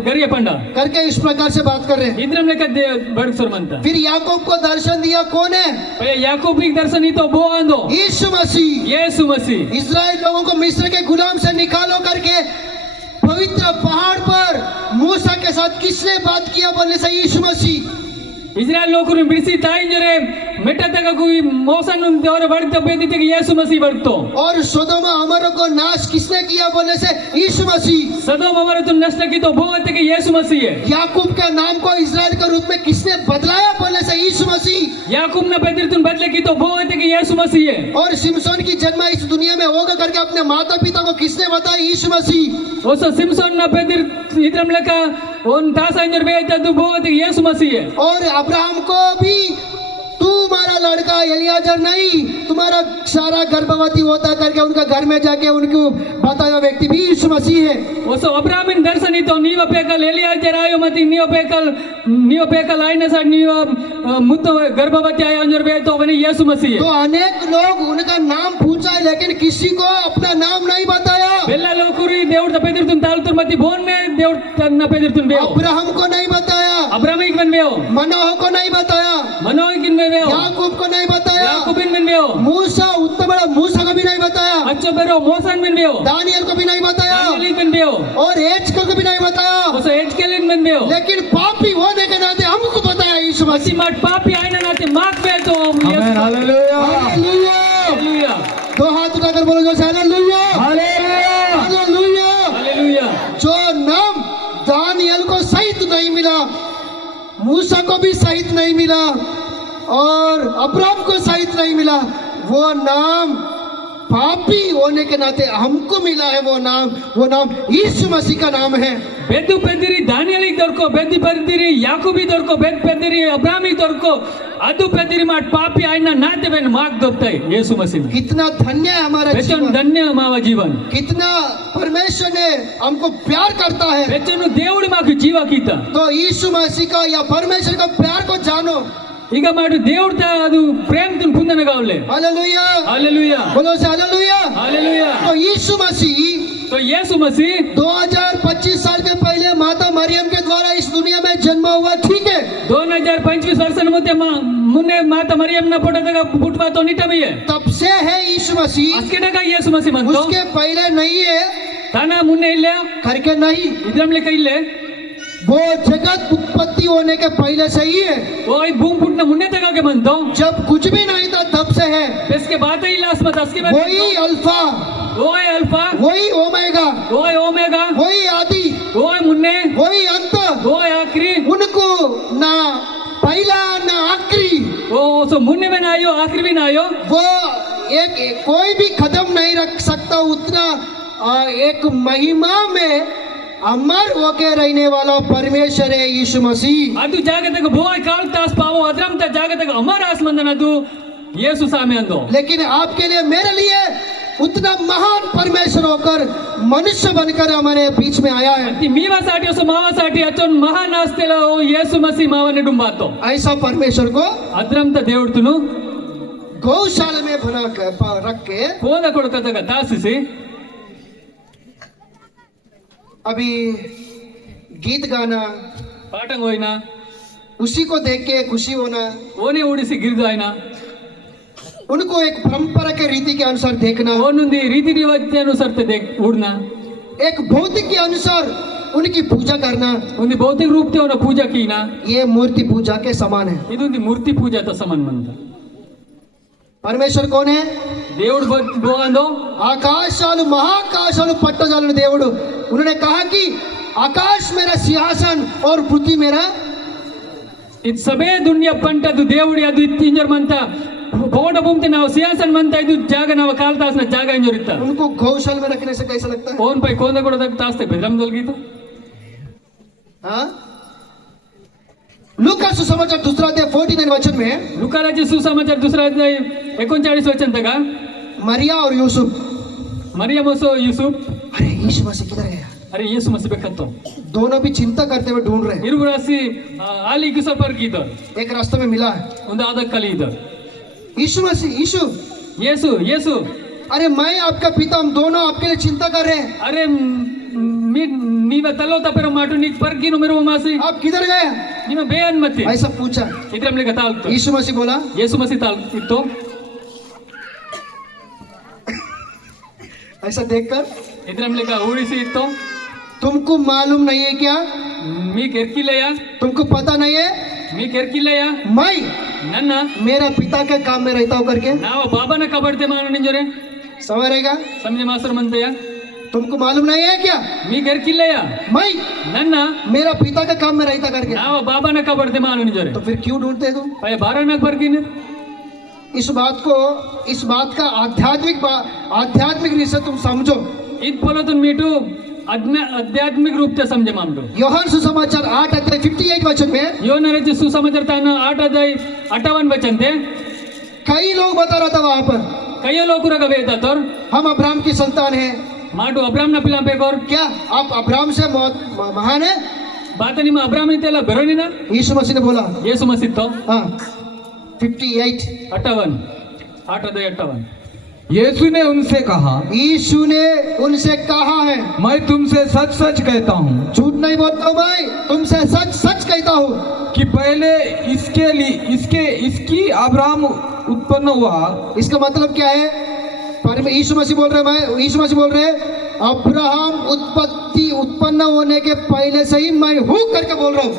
गरिया पंडा करके इस प्रकार से बात कर रहे हैं। इद्रम लेकर बड़ सुर मनता फिर याकूब को दर्शन दिया कौन है? पे याकूब भी दर्शन ही तो बो आंदो यीशु मसीह। यीशु मसीह इस्राएल लोगों को मिस्र के गुलाम से निकालो करके पवित्र पहाड़ पर मूसा के साथ किसने बात किया बोलने से? यीशु मसीह। इस्राएल लोगों ने बिरसी ताइंजरे मेटा तक कोई मौसन उन देवरे बढ़ते बेदी थे कि यीशु मसीह बढ़तो और सोदोम अमोरा को नाश किसने किया बोलने से? यीशु मसीह। सदोम हमारे तुम नष्ट की तो वो होते कि यीशु मसीह है। याकूब के नाम को इस्राएल के रूप में किसने बदलाया बोलने से? यीशु मसीह। याकूब ने बेदिर तुम बदले की तो वो होते कि यीशु मसीह है। और सिमसोन की जन्म इस दुनिया में होगा करके अपने माता पिता को किसने बताया? यीशु मसीह। ओसो सिमसोन ने बेदिर इद्रम लेका उन तासा इंजर बेता तो वो होते कि यीशु मसीह है। और अब्राहम को भी तुम्हारा लड़का एलियाजर नहीं तुम्हारा सारा गर्भवती होता करके उनका घर में जाके उनको बताया व्यक्ति भी यीशु मसीह है। ओसो अब्राहम इन दर्शन ही तो नीव पेकल एलियाजर आयो मती नीव पेकल आईने सा नीव मुत्तो गर्भवती आयो अंजर बे तो बने यीशु मसीह तो है। अनेक लोग उनका नाम पूछा है लेकिन किसी को अपना नाम नहीं बताया। बेल्ला लोकुरी देउर त पेदिर तुम ताल तुर मती बोन ने देउर न पेदिर तुम बेओ अब्राहम को नहीं बताया, अब्राहम एक बन बेओ मनोह को नहीं बताया, मनोह किन में बेओ याकूब को नहीं बताया, याकूब इन में बेओ मूसा उत्तम बड़ा मूसा को भी नहीं बताया, अच्छो बेरो मोसन में बेओ दानियल को भी नहीं बताया दानियल में बेओ और एचकल को भी नहीं बताया। ओसो एजकेलिन में बेओ लेकिन पापी होने के नाते हमको बताया यीशु मसी मसीह। मत पापी आईना नाते माक बे तो आमेन हालेलुया हालेलुया। हालेलुया दो हाथ उठाकर बोलो जो हालेलुया हालेलुया हालेलुया। हालेलुया जो नाम दानियल को सहित नहीं मिला, मूसा को भी सहित नहीं मिला और अब्राहम को सहित नहीं मिला, वो नाम पापी होने के नाते हमको मिला है। वो नाम यीशु मसीह का नाम है। बेदु पेदिरी दानियली दొరకో बेदी पेदिरी याकूबी दొరకో बेद पेदिरी अब्राहमी दొరకో अदु पेदिरी माट पापी आईना नाते बेन मार्ग दొరుకుతాయి यीशु मसीह में। कितना धन्य है हमारा बेचन जीवन, धन्य मावा जीवन कितना परमेश्वर ने हमको प्यार करता है। बेचनु దేవుడు మాకు జీవ కీత तो यीशु मसीह का या परमेश्वर का प्यार को जानो। ಈಗ ಮಾಡು దేవుడు ಅದು ಪ್ರೇಮ ತುನ್ ಪುಂದನ गावले हालेलुया हालेलुया बोलो से हालेलुया। हालेलुया। तो यीशु मसीह तो यीशु मसीह 2025 साल के पहले माता मरियम के द्वारा इस दुनिया में जन्म हुआ, ठीक है। 2025 वर्षन मुन्ने माता मरियम न पडतगा फुटवा तो निटमिये तब से है यीशु मसीह, अस्केडगा यीशु मसीह म्हणतो उसके पहले नहीं है ताना मुन्ने इल्ले करके नहीं। इद्रम लेके इल्ले वो जगत उत्पत्ति होने के पहले से ही है। ओय भूम फुटना मुन्ने तगा के म्हणतो जब कुछ भी नहीं था तब से है। इसके बाद ही लास्ट मत उसके बाद वही अल्फा, ओय अल्फा वही ओमेगा, ओय ओमेगा वही आदि, ओय मुन्ने वही अंत। ओय आखिरी उनको ना पहला ना आखिरी, ओ सो मुन्ने में ना आयो आखिरी भी ना आयो वो एक कोई भी कदम नहीं रख सकता उतना एक महिमा में अमर होके रहने वाला परमेश्वर है यीशु मसीह। ಅದು ಜಾಗದಾಗ ಬೋಯ್ ಕಾಲ್ ತಾಸ್ ಪಾವೋ ಅದ್ರಂತ ಜಾಗದಾಗ ಅಮರ ಆಸ್ಮಂದನ ಅದು ಯೇಸು ಸಾಮೆ ಅಂದೋ लेकिन आपके लिए मेरे लिए उतना महान परमेश्वर होकर मनुष्य बनकर हमारे बीच में आया है। ती मीवासाठी असो मावासाठी अचोन महान असतेला ओ ಯೇಸು ಮಸಿ ಮಾವನೆ ಡುಂಬಾतो ऐसा परमेश्वर को ಅದ್ರಂತ ದೇವಡ್ತುನು गौशाला में बना कर रख के ಕೋದ ಕೊಡಕದಾಗ ತಾಸಿಸಿ अभी गीत गाना, ಪಾಠಂಗ ಹೋಯ್ನ उसी को देख के खुशी होना, ಓನೆ ಓಡಿಸಿ ಗಿರಿದು ಆಯ್ನ उनको एक परंपरा के रीति के अनुसार देखना, ಓನುಂದಿ ರೀತಿ ರಿವಾಜತೆ ಅನುಸಾರ ಉಡ್ನ एक भौतिक के अनुसार उनकी पूजा करना, ಒಂದು ಭೌತಿಕ ರೂಪತೆ ಅವನ ಪೂಜಾ ಕೀನ ये मूर्ति पूजा के समान है। ಇದೊಂದು ಮೂರ್ತಿ ಪೂಜಾ ತ ಸಮಾನ ಮಂದ परमेश्वर कौन है? దేవుడు బోగందో ఆకాశాలు మహాకాశాలు పట్టజాలని దేవుడు उन्होंने कहा कि आकाश मेरा सिंहासन और पृथ्वी मेरा ಇದು ಸಭೆ ದುನಿಯಾ ಪಂಟದು ದೇವುಡಿ ಅದು ಇಂಜರ್ ಮಂತ ಬೋಡ ಭೂಮಿ ನಾವು ಸಿಂಹಾಸನ ಮಂತ ಇದು ಜಾಗ ನಾವು ಕಾಲ್ ತಾಸನ ಜಾಗ ಇಂಜೋರಿತ್ತ उनको गौशाला में रखने से कैसा लगता है? ಕೋನ್ ಪೈ ಕೋಂದ ಕೂಡ ತಾಸ್ತೆ ಬೆದ್ರಂ ದೊಲ್ಗೀತು हाँ? लूका सुसमाचार दूसरा अध्याय 49 वचन में लुकाराचे सुसमाचार दुसरा अध्याय 39 वचन तक मरिया और यूसुफ, मरियम ओसो यूसुफ अरे यीशु मसीह किधर गया? अरे यीशु मसीह बेकत्तो दोनों भी चिंता करते हुए ढूंढ रहे हैं। ಇರುಬರಾಸಿ ಆಲಿ ಕಿಸಪರ್ ಗೀತ एक रास्ते में मिला है ಒಂದು ಆದ ಕಲಿ ಇದ यीशु मसीह, यीशु, ಯೇಸು ಯೇಸು अरे मैं आपका पिता, हम दोनों आपके लिए चिंता कर रहे हैं, अरे ನೀವ ತಲೋತ ಪೆರ ಮಾಟು ನೀ ಪರ್ಗಿನು ಮೆರುವ ಮಾಸಿ आप किधर गए? ನಿಮ್ಮ ಬೇಯನ್ ಮತ್ತೆ ऐसा पूछा। ಇದ್ರಮ್ಲೆ ಗತಾಲ್ತು यीशु मसीह बोला, ಯೇಸು ಮಸಿ ತಾಲ್ ಇತ್ತು ऐसा देखकर ಇದ್ರಮ್ಲೆ ಊಡಿಸಿ ಇತ್ತು तुमको मालूम नहीं है क्या? మీకు ఎర్కిలయ तुमको पता नहीं है మీకు ఎర్కిలయ मैं ನನ್ನ मेरा पिता के काम में रहता हूँ करके? ನಾವು ಬಾಬನ ಕಬಡ್ತೆ ಮಾನ ನಿಂಜರೆ समझेगा? ಸಮಜ ಮಾಸ್ತರ ಮಂತಯ तुमको मालूम नहीं है क्या? మీకు ఎర్కిలయ मैं ನನ್ನ मेरा पिता के काम में रहता करके? ನಾವು ಬಾಬನ ಕಬಡ್ತೆ ಮಾನ ನಿಂಜರೆ तो फिर क्यों ढूंढते तुम? ಅಯ್ಯ ಬಾರನಾಗ ಬರ್ಗಿನ इस बात का आध्यात्मिक रीजन तुम समझो। ಇದು ಫಲತುನ್ ಮೀಟು आध्यात्मिक रूप से समझे मामलो योहान सुसमाचार 8 अध्याय 58 वचन में योनाचे सुसमाचार ताना 8 अध्याय 58 वचन थे कई लोग बता रहा था वहां पर कई लोग रगा वेदा तोर हम अब्राहम की संतान हैं। माटू अब्राहम ना पिला पे कोर क्या आप अब्राहम से महान है? बात नहीं अब्राहम ने तेला बेरोनी ना यीशु मसीह ने बोला, यीशु मसीह तो हाँ 58 58 8 अध्याय 58 यीशु ने उनसे कहा, यीशु ने उनसे कहा है, मैं तुमसे सच सच कहता हूँ झूठ नहीं बोलता हूँ, मैं तुमसे सच सच कहता हूँ कि पहले इसकी अब्राहम उत्पन्न हुआ। इसका मतलब क्या है? यीशु मसीह बोल रहे अब्राहम उत्पन्न होने के पहले से ही मैं हूँ करके बोल रहा हूँ।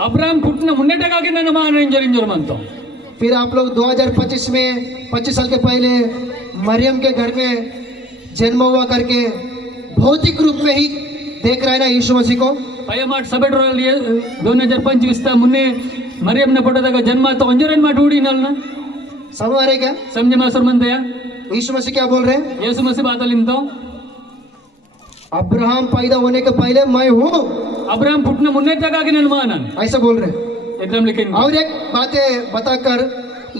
अब्राहम पुटना मुन्नेटे का के ना मान इंजर मानता हूँ। फिर आप लोग 2025 में 25 साल के पहले मरियम के घर में जन्म हुआ करके भौतिक रूप में ही देख रहे हैं ना यीशु मसीह को। पहले माट सबेट रोल ये 2025 ता मुन्ने मरियम ने पढ़ा था जन्म तो अंजरन माट उड़ी नल ना समझ आ रहे क्या? समझे मासर मन दया यीशु मसीह क्या बोल रहे हैं? यीशु मसीह बात लिन तो अब्राहम पैदा होने के पहले मैं हूँ, अब्राहम फुटना मुन्ने तक आके निर्माण ऐसा बोल रहे हैं। एकदम लेकिन और एक बातें बताकर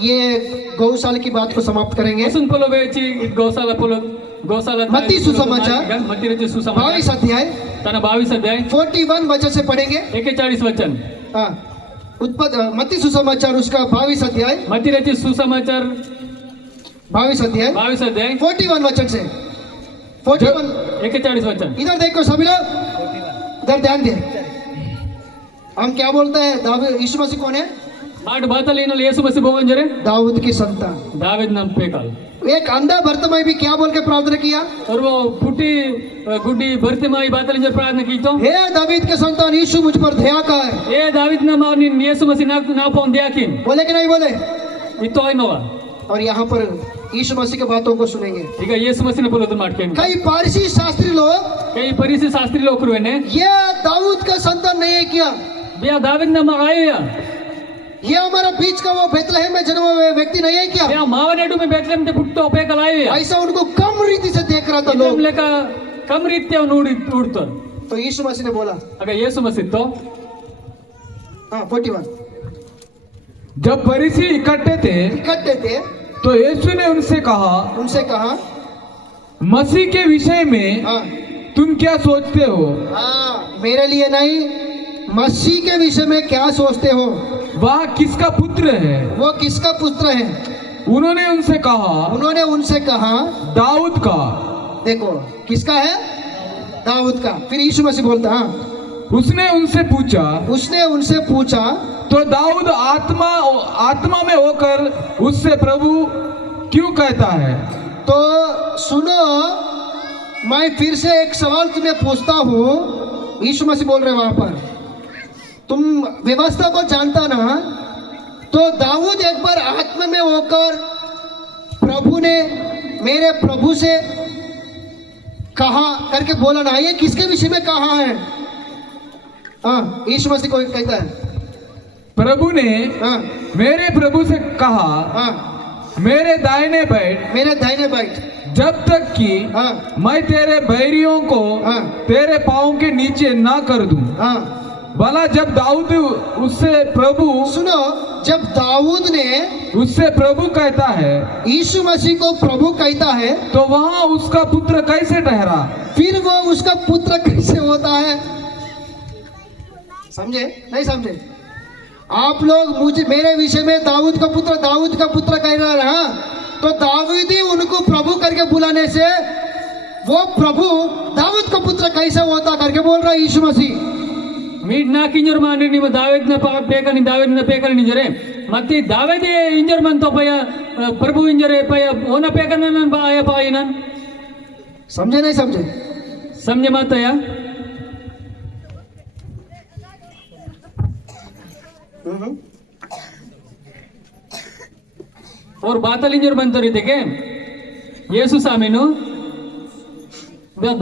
ये गौशाला की बात को समाप्त करेंगे। सुन पोलो बेची गौशाला मत्ती सुसमाचार मत्ती रचे सुसमाचार 22 अध्याय तना 22 अध्याय 41 वचन से पढ़ेंगे। 41 वचन हाँ मत्ती सुसमाचार उसका 22 अध्याय मत्ती रचे सुसमाचार 22 अध्याय 41 वचन से 41 41 वचन इधर देखो सभी लोग, इधर ध्यान दे। हम क्या बोलते हैं? दाऊद यीशु मसीह कौन है? बाट बात लेनो यीशु मसीह भगवान जरे दाऊद की संतान। दाऊद नाम पे काल एक अंधा भर्तिमाई भी क्या बोल के प्रार्थना किया? और वो फुटी गुड्डी भर्तिमाई बात लेकर प्रार्थना की तो हे दाऊद के संतान यीशु मुझ पर दया कर। ए दाऊद नाम और यीशु मसीह ना पाऊं दया किन बोले कि नहीं बोले? इतो आई नवा और यहाँ पर यीशु मसीह की बातों को सुनेंगे। ठीक है यीशु मसीह ने बोला तो मार के कई पारसी शास्त्री लोग कई परिसी शास्त्री लोग रुए ने ये दाऊद का संतान नहीं है क्या? बिया दाऊद नाम आयो या ये हमारा बीच का वो बेथलेहम में जन्मा हुआ व्यक्ति नहीं है क्या? बिया मावनेडू में बेथलेहम ते फुटतो पे कल आयो या ऐसा उनको कम रीति से देख रहा था लोग। एकदम लेका कम रीत्या उड़तो तो यीशु मसीह ने बोला, अगर यीशु मसीह तो हाँ 41 जब फरीसी इकट्ठे थे इकट्ठे थे तो यीशु ने उनसे कहा, मसीह के विषय में हाँ तुम क्या सोचते हो? हाँ मेरे लिए नहीं, मसीह के विषय में क्या सोचते हो? वह किसका पुत्र है? वो किसका पुत्र है? उन्होंने उनसे कहा दाऊद का। देखो किसका है? दाऊद का। फिर यीशु मसीह बोलता, हाँ उसने उनसे पूछा तो दाऊद आत्मा में होकर उससे प्रभु क्यों कहता है? तो सुनो, मैं फिर से एक सवाल तुम्हें पूछता हूँ। यीशु मसीह बोल रहे वहां पर, तुम व्यवस्था को जानता ना? तो दाऊद एक बार आत्मा में होकर प्रभु ने मेरे प्रभु से कहा करके बोला ना, ये किसके विषय में कहा है? हाँ, यीशु मसीह को कहता है। प्रभु ने हाँ मेरे प्रभु से कहा, हाँ, मेरे दाहिने बैठ, मेरे दाहिने बैठ। जब तक कि हाँ मैं तेरे बैरियों को हाँ। तेरे पाँव के नीचे ना कर दूं। हाँ, भला जब दाऊद उससे प्रभु सुनो, जब दाऊद ने उससे प्रभु कहता है, यीशु मसीह को प्रभु कहता है, तो वहाँ उसका पुत्र कैसे ठहरा? फिर वो उसका पुत्र कैसे होता है? समझे नहीं समझे? आप लोग मुझे मेरे विषय में दाऊद का पुत्र कह रहा है, हाँ? तो दाऊद ही उनको प्रभु करके बुलाने से वो प्रभु दाऊद का पुत्र कैसे होता करके बोल रहा है यीशु मसीह। మీరు నాకు ఇంజర్ మాండి ನೀವು ದಾವೀದನ ಪೇಕನಿ ದಾವೀದನ ಪೇಕನಿ ಇಂಜರೆ ಮತ್ತೆ ದಾವೀದೆ ಇಂಜರ್ ಮಂತೋ ಪಯ ಪ್ರಭು ಇಂಜರೆ ಪಯ ಓನ ಪೇಕನ ನನ್ ಬಾಯ ಪಾಯಿನ समझे नहीं समझे? समझे मातया और बातल इंजर ಬಂತೋ ರೀತಿಗೆ ಯೇಸು ಸ್ವಾಮಿನು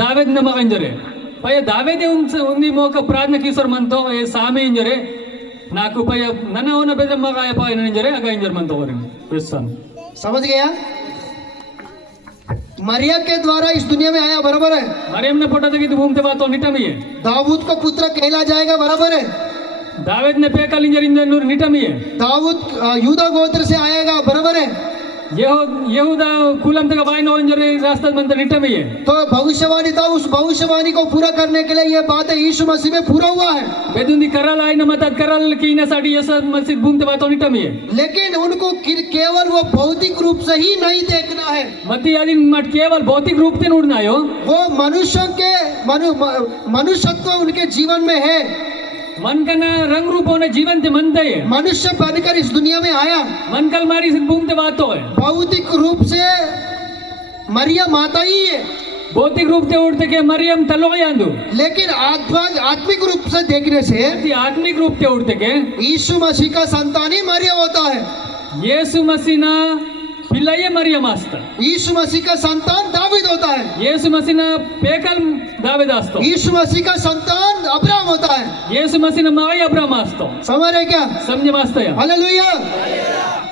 ದಾವೀದನ ಮಗ ಇಂಜರೆ పయ దావేదే ఉంది మోక ప్రార్థన కీసర్ మనతో ఏ సామి ఇంజరే నాకు పయ నన్న ఓన బెద మగ పయ ఇంజరే అగ ఇంజర్ మనతో వరిని ఇస్తాను। समझ गया? मरियम के द्वारा इस दुनिया में आया, बराबर है? मरियम ने पोटा तक भूमते बात निटमी है। दाऊद का पुत्र कहला जाएगा, बराबर है? दावेद ने पेकल इंजर इंजर निटमी है। दाऊद यूदा गोत्र से आएगा, बराबर है? यहूदा कुलम तक बाय नो इंजर रास्ता मंत निटमी है। तो भविष्यवाणी था, उस भविष्यवाणी को पूरा करने के लिए ये बात यीशु मसीह में पूरा हुआ है। बेदुंदी करल आइन मदद करल कीनेसाठी येस मस्जिद भूमते बात निटमी है। लेकिन उनको केवल वो भौतिक रूप से ही नहीं देखना है, मती आदि मत केवल भौतिक रूप से नूरनायो, वो मनुष्यों के मनुष्यत्व उनके जीवन में है। मन कना रंग रूप होने जीवन ते मनते है। मनुष्य बनकर इस दुनिया में आया, मन कल मारी से भूमते बात है। भौतिक रूप से मरियम माता ही है, भौतिक रूप से उड़ते के मरियम तलो यांदु, लेकिन आत्मिक रूप से देखने से आत्मिक रूप से उड़ते के यीशु मसीह का संतान ही मरियम होता है। येसु मसीना पिल्लाये मरियम आस्ता, यीशु मसीह का संतान दावीद होता है, येसु मसीना पेकल दावीद आस्तो, यीशु मसीह का संतान अब्राहम होता है। येसु मसीना माई अब्राहम आस्तो। समझ रहे क्या? समझे मास्ता या? हालेलुया।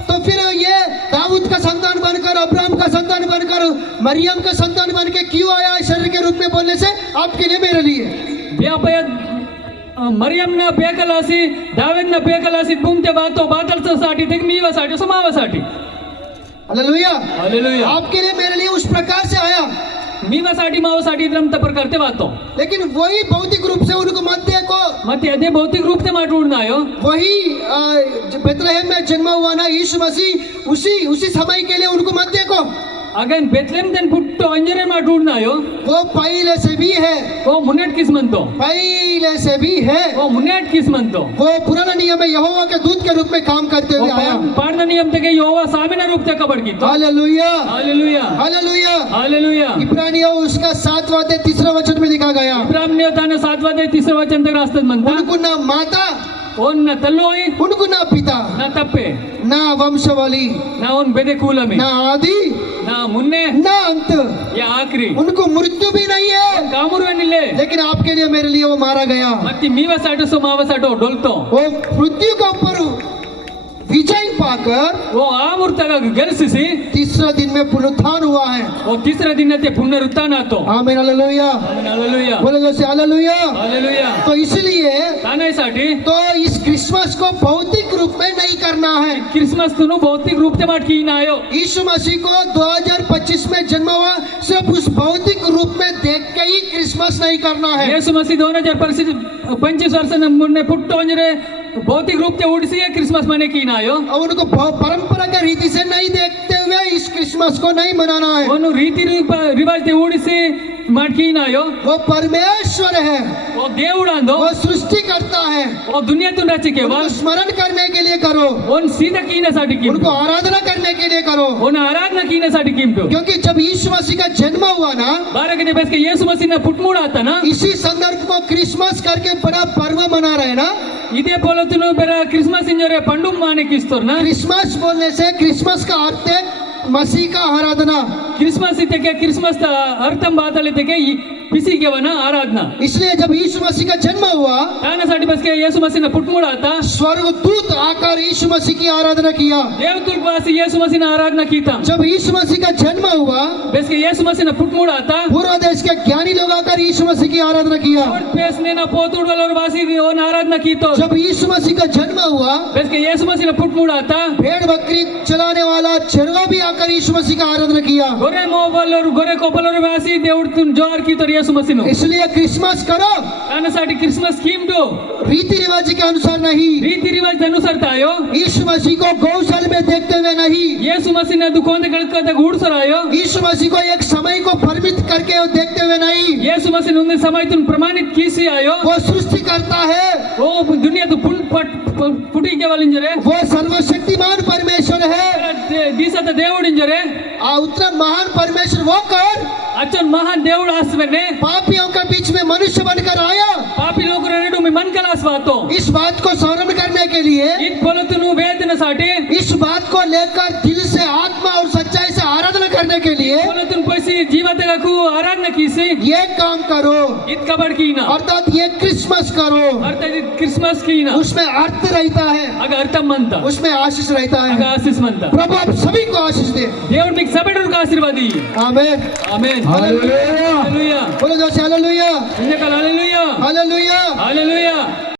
तो फिर ये दाऊद का संतान बनकर, अब्राहम का संतान बनकर, मरियम का संतान बनकर क्यों आया शरीर के रूप में बोलने से? आपके लिए, मेरे लिए। व्यापय मरियम ना पेकल आसी, दावीद ना पेकल आसी भूमते बातो बादल साठी तक मीवा साठी समावा साठी। हालेलुया। हालेलुया। आपके लिए, मेरे लिए उस प्रकार से आया। मीवा साठी मावा साठी ड्रम तपर करते बातो, लेकिन वही भौतिक रूप से उनको मध्य को, मत अदे भौतिक रूप से माट उड़ना आयो, वही बेथलेहम में जन्मा हुआ ना यीशु मसीह, उसी समय के लिए उनको मध्य को, अगेन बेथलेहम देन पुट्टो अंजरे माट उड़ना आयो, वो पहले से भी है, वो मुनेट किस मनतो, पहले से भी है, वो मुनेट किस मनतो, वो पुराना नियम में यहोवा के दूत के रूप में काम करते हुए आया। पाड़ना नियम तक यहोवा सामिना रूप से कबड़ की तो। Hallelujah, hallelujah, hallelujah, hallelujah. इब्रानियों उसका 7वां अध्याय 3रा वचन में लिखा गया, इब्राहिम ने ताने 7वां अध्याय 3रा वचन तक रास्ता मनता, उनको ना माता, ओन न तल्लोई, उनको ना पिता, ना तप्पे, ना वंशावली, ना उन बेदे कूल में, ना आदि, ना मुन्ने, ना अंत, या आखिरी, उनको मृत्यु भी नहीं है। कामुर वेनिले, लेकिन आपके लिए, मेरे लिए वो मारा गया। मत्ती मीवा साटो सो मावा साटो डोलतो, वो मृत्यु के ऊपर विजय पाकर वो आमुर्ता का गेलसिसी, 3रा दिन में पुनरुत्थान हुआ है। वो तीसरे दिन ने पुनरुत्थान आतो। आमीन, हालेलुया, हालेलुया, बोले जैसे हालेलुया। हालेलुया। तो इसलिए ताने साठी तो इस क्रिसमस को भौतिक रूप में नहीं करना है। क्रिसमस तुनु भौतिक रूप से माट की ना आयो, यीशु मसीह को 2025 में जन्म हुआ, सिर्फ उस भौतिक रूप में देख के ही क्रिसमस नहीं करना है। येसु मसीह 2025 वर्ष मुन्ने पुट्टो अंजरे भौतिक रूप से उड़सी है क्रिसमस मने की ना आयो, और उनको परंपरा के रीति से नहीं देखते हुए इस क्रिसमस को नहीं मनाना है। ओनु रीति रिवाज ते उड़सी माट की ना आयो, वो परमेश्वर है, वो దేవుడు अंदो, वो सृष्टि करता है। वो दुनिया तुन रची के उनको बाद स्मरण करने के लिए करो, ओन सीधा कीने साठी किम, उनको आराधना करने के लिए करो, ओन आराधना कीने साठी किम पे, क्योंकि जब यीशु मसीह का जन्म हुआ ना, 12 के दिवस के येसु मसीह ने पुटमुड़ आता ना, इसी संदर्भ को क्रिसमस करके बड़ा पर्व मना रहे हैं ना। इदे पोलतुनु बेरा क्रिसमस इंजरे पंडुम माने किस्तोर ना, क्रिसमस बोलने से क्रिसमस का अर्थ है मसीह का आराधना। ಕ್ರಿಸ್ಮಸ್ ಇದ್ದಕ್ಕೆ ಕ್ರಿಸ್ಮಸ್ ಅರ್ಥಂ ಬಾತಲಿದ್ದಕ್ಕೆ पिसिकेवना आराधना। इसलिए जब यीशु मसीह का जन्म हुआ, त्यासाठी बसके येसु मसीहने पुटमुळा आता स्वर्गदूत आकर यीशु मसीह की आराधना किया। देवदूत वासी येसु मसीहने आराधना कीता। जब यीशु मसीह का जन्म हुआ, बसके येसु मसीहने पुटमुळा आता पूर्व देश के ज्ञानी लोग आकर यीशु मसीह की आराधना किया। और पेसने ना पोतुडवलर वासी ओन आराधना कीतो। जब यीशु मसीह का जन्म हुआ, बसके येसु मसीहने पुटमुळा आता भेड़ बकरी चलाने वाला चरवा भी आकर यीशु मसीह का आराधना किया। गोरे मोबलर गोरे कोपलर वासी देवडतून जोर कीतो येसु मसीहनो। इसलिए क्रिसमस करो त्यासाठी क्रिसमस स्कीम दो रीति रिवाज के अनुसार नहीं, रीति रिवाज अनुसार तायो यीशु मसीह को गौशाला में देखते हुए नहीं, येसु मसीहने दुकोन गळकत गुडसरायो यीशु मसीह को एक समय को परिमित करके देखते हुए नहीं। येसु मसीहने उन्हें समयतून प्रमाणित कीसी आयो वो सृष्टि करता है, ओ दुनिया तो पुटी के वालिंजरे वो सर्वशक्तिमान परमेश्वर है। दिसत देवडिंजरे उतना महान परमेश्वर वो कर अचन महान देवड आसवेने पापियों के बीच में मनुष्य बनकर आया। पापी लोक रेडू मी मन कलास वातो इस बात को स्मरण करने के लिए, इत बोलतुनु वेदनेसाठी इस बात को लेकर दिल से आत्मा और सच्चाई से आराधना करने के लिए बोलतुन पैसे जीवतगकू आराधना कीसी ये काम करो, इत कबड कीना अर्थात ये क्रिसमस करो। अर्थात क्रिसमस कीना उसमें अर्थ रहता है, अग अर्थम म्हणता उसमें आशीष रहता अग है। आशीष म्हणता। प्रभु आप सभी को आशीष दे। देवड మీకు సబెడుకు ఆశీర్వాది। आमेन आमेन। हालेलुया। हालेलुया। बोलो जोर से हालेलुया इनका हालेलुया हालेलुया। हालेलुया।